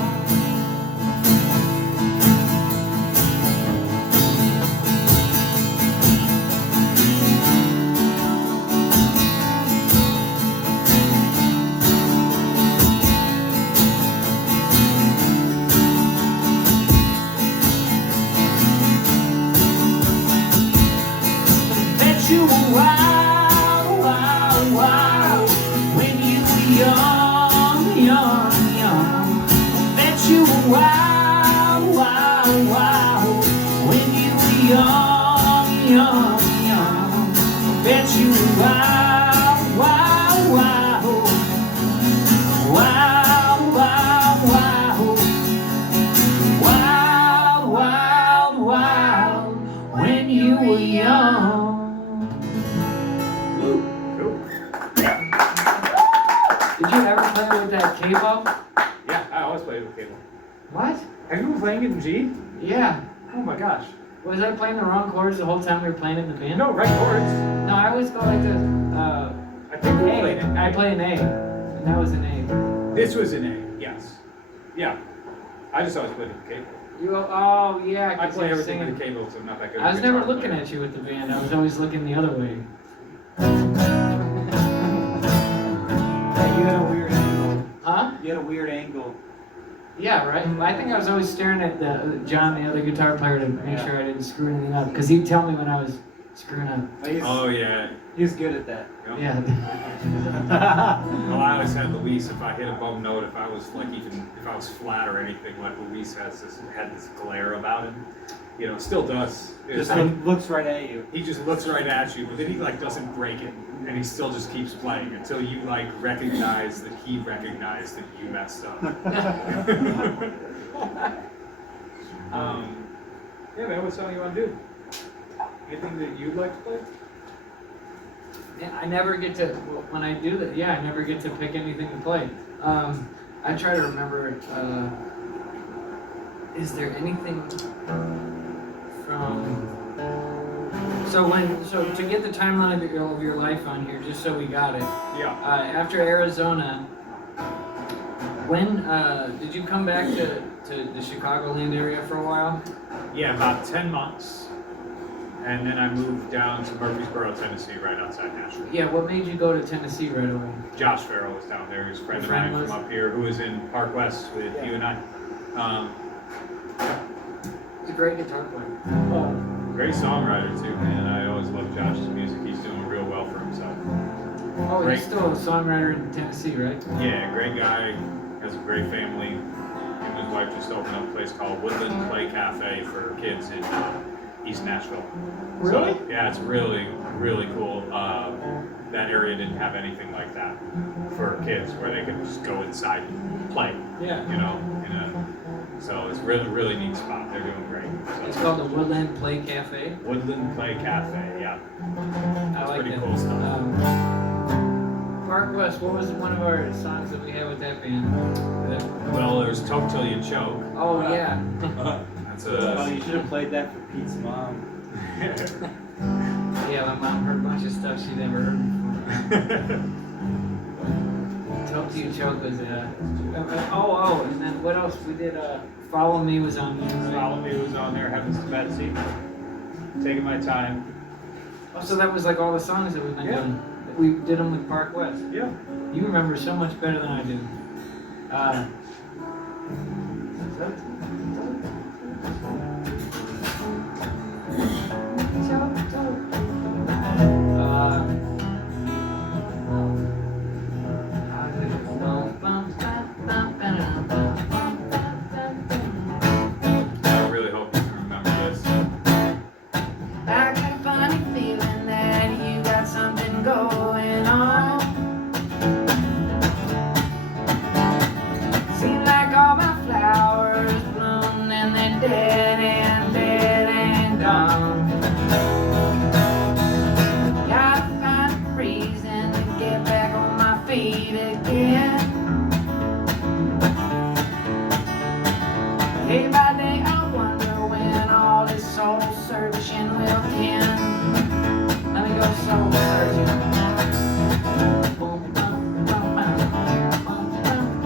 Bet you wow, wow, wow, when you were young, young, young. Bet you wow, wow, wow, when you were young, young, young. Bet you wow, wow, wow, wow, wow, wow, wow, wow, wow, when you were young. Cool. Did you ever play with that cable? Yeah, I always played with cable. What? Have you been playing it in G? Yeah. Oh my gosh. Was I playing the wrong chords the whole time we were playing in the band? No, right chords. No, I always go like this. I think we played A. it. I play an A. And that was an A. This was an A, yes. Yeah. I just always played with the cable. You go, oh yeah, I 'cause play you were everything singing. with the cable, so I'm not that good. I was never looking at you with the band. I was always looking the other way. Yeah, you had a weird angle. Huh? You had a weird angle. Yeah, right. I think I was always staring at John, the other guitar player, to make Yeah. sure I didn't screw anything up. Because he'd tell me when I was screwing up. Oh yeah. He's good at that. Yeah. Well, I always had Luis, if I hit a bum note, if I was like even if I was flat or anything, like Luis had this glare about him. You know, still does. It's Just like, looks right at you. he just looks right at you, but then he like doesn't break it, and he still just keeps playing until you like recognize that he recognized that you messed up. Yeah, man, what song you want to do? Anything that you'd like to play? I never get to, when I do that, yeah, I never get to pick anything to play. I try to remember, is there anything from, so to get the timeline of your life on here, just so we got it. Yeah. After Arizona, when, did you come back to the Chicagoland area for a while? Yeah, about 10 months. And then I moved down to Murfreesboro, Tennessee, right outside Nashville. Yeah, what made you go to Tennessee right away? Josh Farrell was down there. He's a friend of mine from up here who was in Park West with you and I. He's a great guitar player. Great songwriter too, man. I always love Josh's music. He's doing real well for himself. Oh, Great. he's still a songwriter in Tennessee, right? Yeah, great guy. Has a great family. Him and his wife just opened up a place called Woodland Play Cafe for kids in East Nashville. Really? So, yeah, it's really, really cool. That area didn't have anything like that for kids where they could just go inside and play, Yeah. you know, so it's really, really neat spot. They're doing great. It's So, called the Woodland Play Cafe. Woodland Play Cafe, yeah. I like pretty that. cool stuff. Park West, what was one of our songs that we had with that band? Well, there's Toke Till You Choke. Oh, yeah. That's Oh, a... you should have played that for Pete's mom. Yeah, my mom heard a bunch of stuff she never heard before. Talk to You Choke was, and then what else? We did, Follow Me was on there, right? Follow Me was on there, Heavens to Betsy. Taking My Time. Oh, so that was like all the songs that we've been Yeah. doing. We did them with Park West. Yeah. You remember so much better than I do. I really hope you can remember this. I got a funny feeling that you got something going on. Seems like all my flowers bloom and they're dead and gone. Gotta find a reason to get back on my feet again. Day by day I wonder when all this soul searching will end. Let me go soul searching.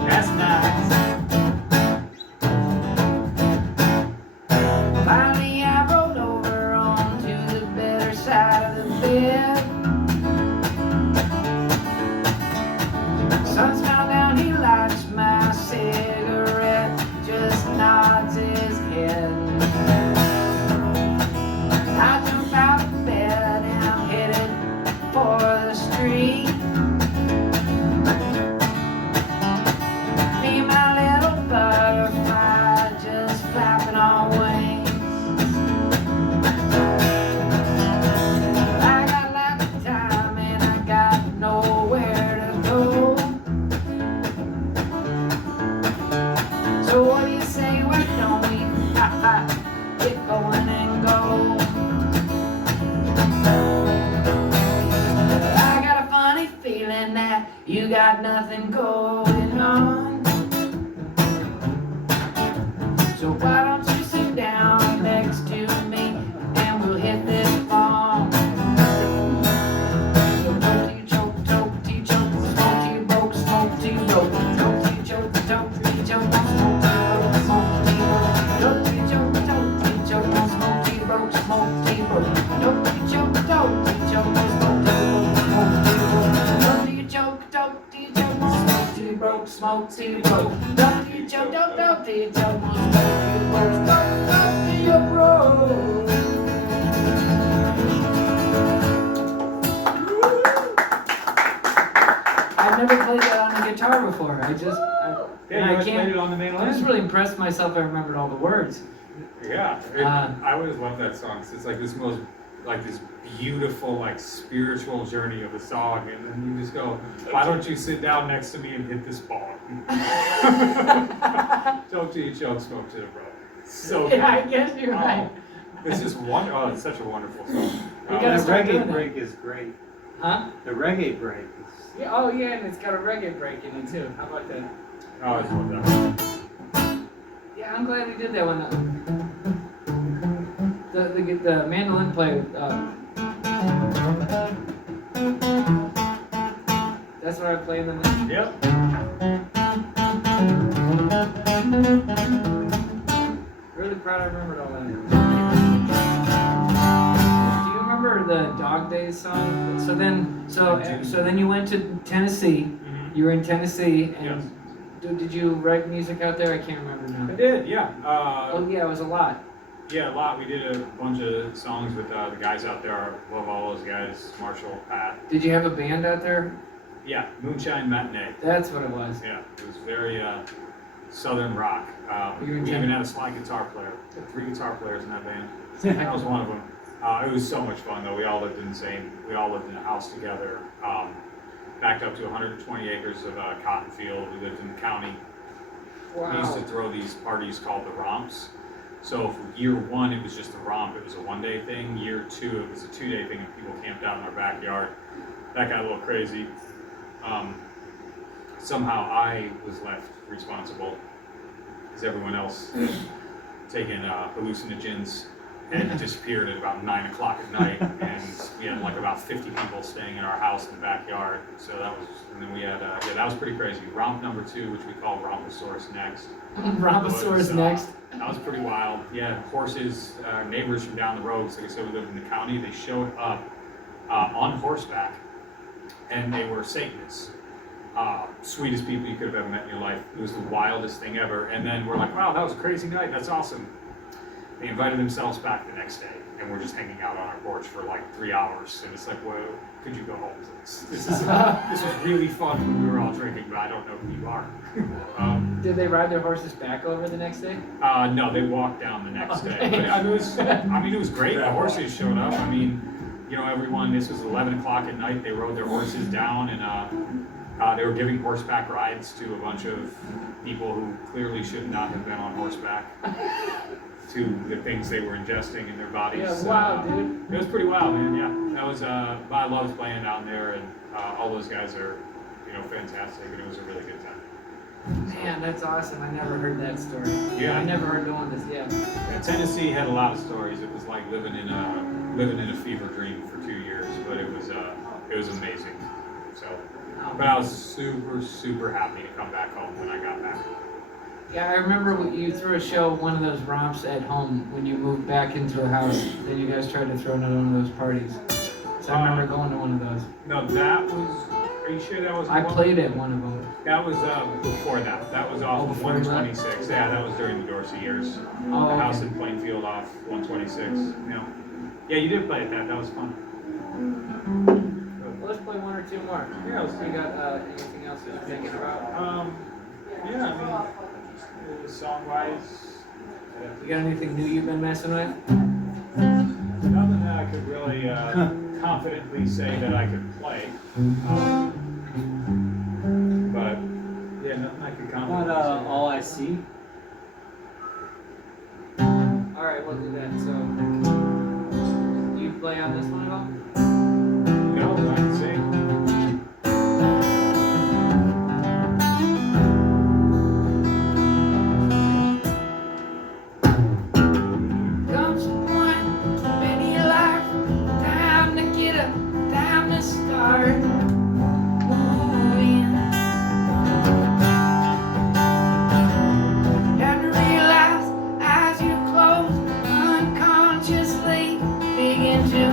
That's nice. Finally I rolled over onto the better side of the bed. Sun's gone down, he lights my cigarette, just nods his head. I jump out of bed and I'm headed for the street. Me and my little butterfly just flapping our wings. I got lots of time and I got nowhere to go. So what do you say, why don't we get going and go? I got a funny feeling that you got nothing going on. So why don't you sit down next to me and we'll hit this farm. So toke to you choke, toke to you choke, smoke to you broke, smoke to you broke, toke to you choke, toke to you choke, smoke to you broke, smoke to you broke, toke to you choke, smoke to you broke, smoke to you broke, toke to you choke, toke to you choke, smoke to you broke, toke to you choke, smoke to you broke, smoke to you broke, toke to you choke, toke to you choke, smoke to you broke. I've never played that on a guitar before. Yeah, you I always played can't. it on the main I just line. really impressed myself. I remembered all the words. Yeah, Uh, I always love that song 'cause it's like this beautiful, like spiritual journey of a song, and then you just go, why don't you sit down next to me and hit this ball? Choke to you choke, smoke to the bro. So Yeah, I good. guess you're right. It's just it's such a wonderful song. We Um, gotta That start doing reggae that. break is great. Huh? The reggae break is. Yeah, oh yeah, and it's got a reggae break in it too. How about that? Oh, I just love that. Yeah, I'm glad we did that one. The mandolin player. That's what I play in the. Yep. Really proud I remembered all that. Do you remember the Dog Days song? So then you went to Tennessee. Mm-hmm. You were in Tennessee, and Yes. did you write music out there? I can't remember I now. did, yeah. Oh yeah, it was a lot. Yeah, a lot. We did a bunch of songs with the guys out there. I love all those guys. Marshall, Pat. Did you have a band out there? Yeah, Moonshine Matinee. That's what it was. Yeah, it was very southern rock. You were in We Jen- even had a slide guitar player. We had 3 guitar players in that band. That was one of them. It was so much fun though. We all lived in a house together. Backed up to 120 acres of cotton field. We lived in the county. We used to Wow. throw these parties called the romps. So for year 1, it was just a romp. It was a 1-day thing. Year 2, it was a 2-day thing, and people camped out in our backyard. That got a little crazy. Somehow I was left responsible, because everyone else had taken hallucinogens and disappeared at about 9 o'clock at night. And we had like about 50 people staying in our house in the backyard. So that was, and then we had, that was pretty crazy. Romp number 2, which we call Romposaurus Next. Rhombosaurus was, next. That was pretty wild. Yeah, horses, neighbors from down the road, so like I said, we lived in the county, they showed up on horseback, and they were Satanists. Sweetest people you could have ever met in your life. It was the wildest thing ever. And then we're like, wow, that was a crazy night, that's awesome. They invited themselves back the next day, and we're just hanging out on our porch for like 3 hours, and it's like, whoa, could you go home, please? This was really fun when we were all drinking, but I don't know who you are. Did they ride their horses back over the next day? No, they walked down the next day. But, it was great. The horses showed up. I mean, you know, everyone, this was 11 o'clock at night. They rode their horses down, and they were giving horseback rides to a bunch of people who clearly should not have been on horseback to the things they were ingesting in their bodies. Yeah, wow, dude. It was pretty wild, man. Yeah, that was. But I loved playing down there, and all those guys are, you know, fantastic, and it was a really good time. Man, that's awesome. I never heard that story. Yeah. I never heard the one that's, yeah. Yeah, Tennessee had a lot of stories. It was like living in a fever dream for 2 years, but it was amazing. So, but I was super happy to come back home when I got back. Yeah, I remember you threw a show, one of those romps at home when you moved back into a house. Then you guys tried to throw another one of those parties. So I remember going to one of those. No, that was. Are you sure that was? I played at one of them. That was before that. That was off of before that? 126. Yeah, that was during the Dorsey years. Oh, The house okay. in Plainfield off 126. Yeah. Yeah, you did play at that. That was fun. Well, let's play one or two more. Yeah, let's You got anything else you're thinking about? Yeah, I mean, song-wise, You got anything new you've been messing with? nothing that I could really confidently say that I could play. But yeah, nothing I could confidently Not say. All I See. All right, we'll do that. So, do you play on this one at all? No, I can sing. Comes a point in your life, time to get up, time to start moving. Have to realize as you close, unconsciously begin to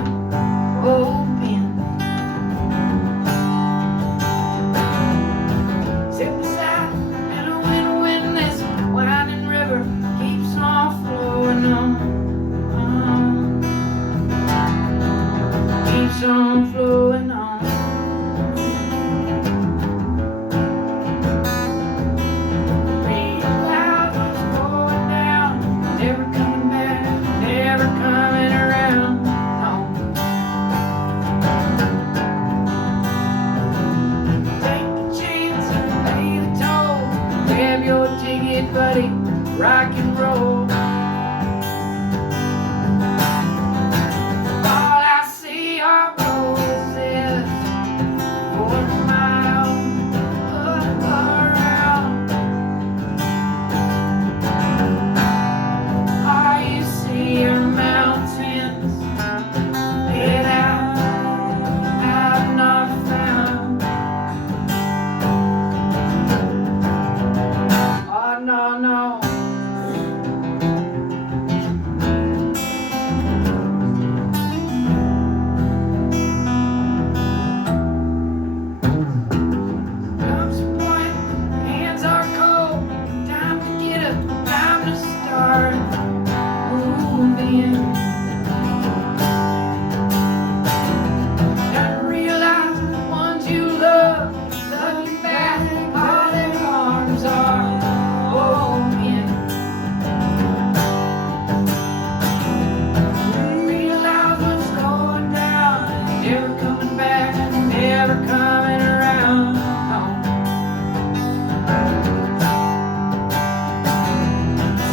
coming back, never coming around.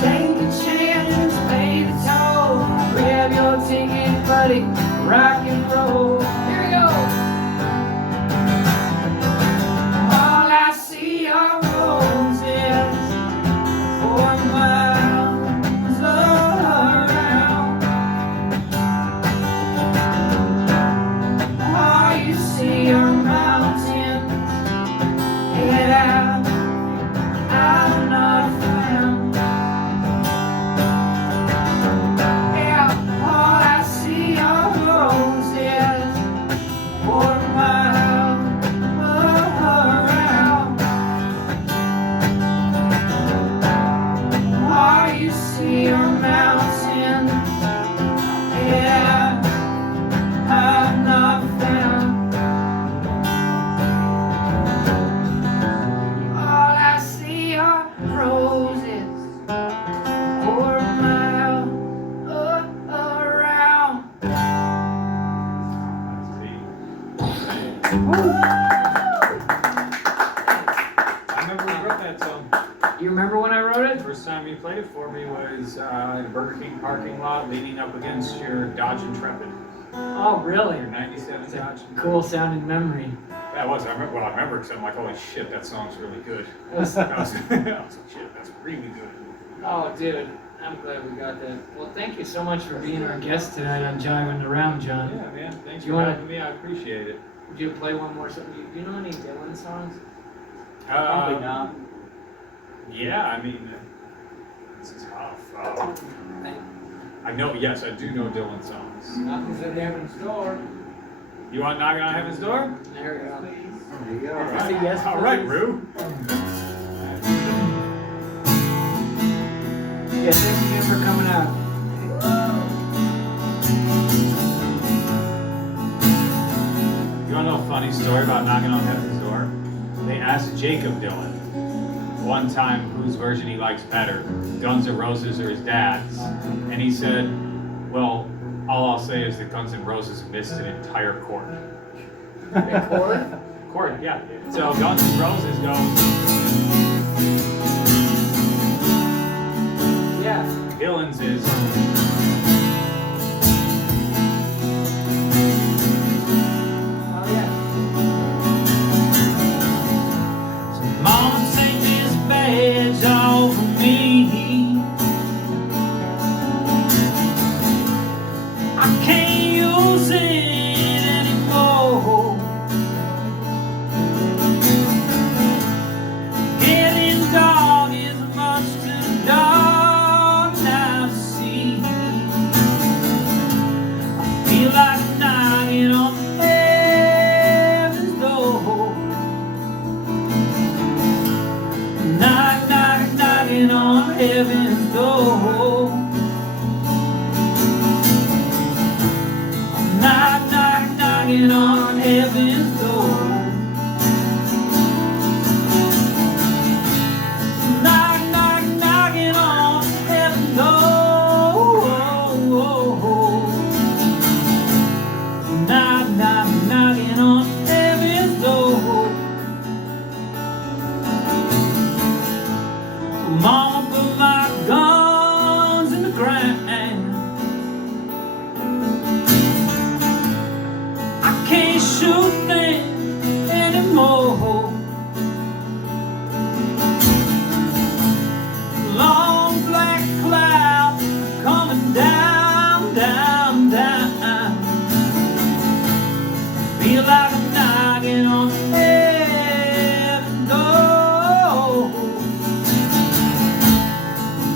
Take a chance, pay the toll, grab your ticket, buddy, rock and roll. Here we go. All I see are roses, 4 miles around. All you see are mountains, head out, I'm not found. Yeah, all I see are roses, 4 miles around. All you see are mountains, yeah, I'm not found. All I see are roses, 4 miles around. I remember we wrote that song. You remember when I wrote it? First time you played it for me was in a Burger King parking lot leaning up against your Dodge Intrepid. Oh, really? Your 97 It's Dodge. a cool sounding memory. Yeah, it was. I remember because I'm like, holy shit, that song's really good. It was- I was like, shit, that's really good. Oh, dude, I'm glad we got that. Well, thank you so much for being our guest tonight on Jiving Around, John. Yeah, man. Thanks You for wanna- having me. I appreciate it. Would you play one more song? You know any Dylan songs? Probably not. Yeah, I mean, this is tough. I know, yes, I do know Dylan songs. Nothing's in heaven's door. You want Knocking on Heaven's Door? There we go. There you go. All Is it yes, All right, please? Rue. Yeah, thank you again for coming out. You want to know a funny story about Knocking on Heaven's Door? They asked Jacob Dylan one time whose version he likes better, Guns N' Roses or his dad's. And he said, well, all I'll say is that Guns N' Roses missed an entire chord. A chord? Chord, yeah. So Guns N' Roses goes, Yeah. Dylan's is, Oh, yeah. Mama, take this badge off of me. I can't use it anymore. Getting dark is much too dark now to see. I feel like I'm knocking on heaven's door. Knock, knock, knocking on heaven's door. Knock, knock, knocking on heaven's door. Knock, knock, knocking on heaven's door. Knock, knock, knocking on heaven's door. Mama, put my guns in the ground. I can't shoot them anymore. Long black cloud coming down, down, down. Feel like I'm knocking on heaven's door.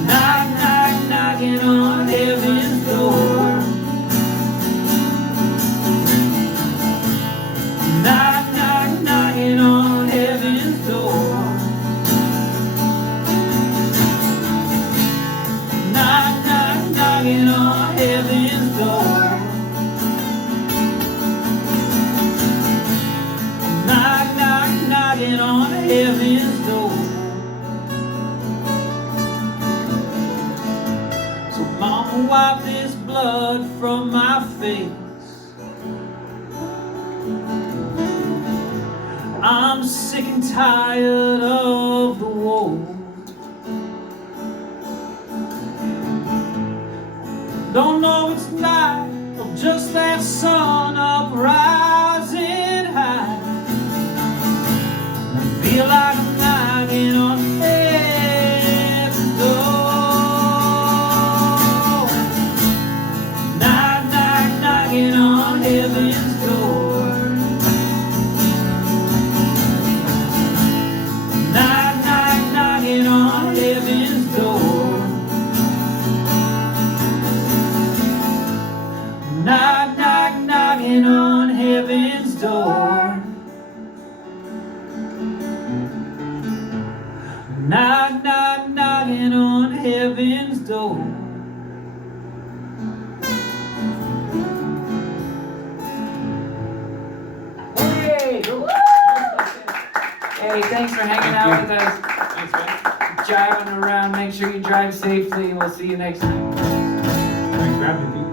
Knock, knock, knocking on heaven's door. Knock, knock, knocking on heaven's door. Knock, knock, knocking on heaven's door. Knock, knock, knocking on heaven's door. So mama, wipe this blood from my face. I'm sick and tired of the war. Don't know it's night or just that sun uprising high. I feel like I'm knocking on heaven's door. Knock, knock, knocking on heaven's door. Knock, knock, knocking on heaven's door. Knock, knock, knocking on heaven's door. Knock, knock, knocking on heaven's door. Hey! Hey, thanks for hanging out with us, Thanks, man. jiving around. Make sure you drive safely, and we'll see you next time. Thanks for having me.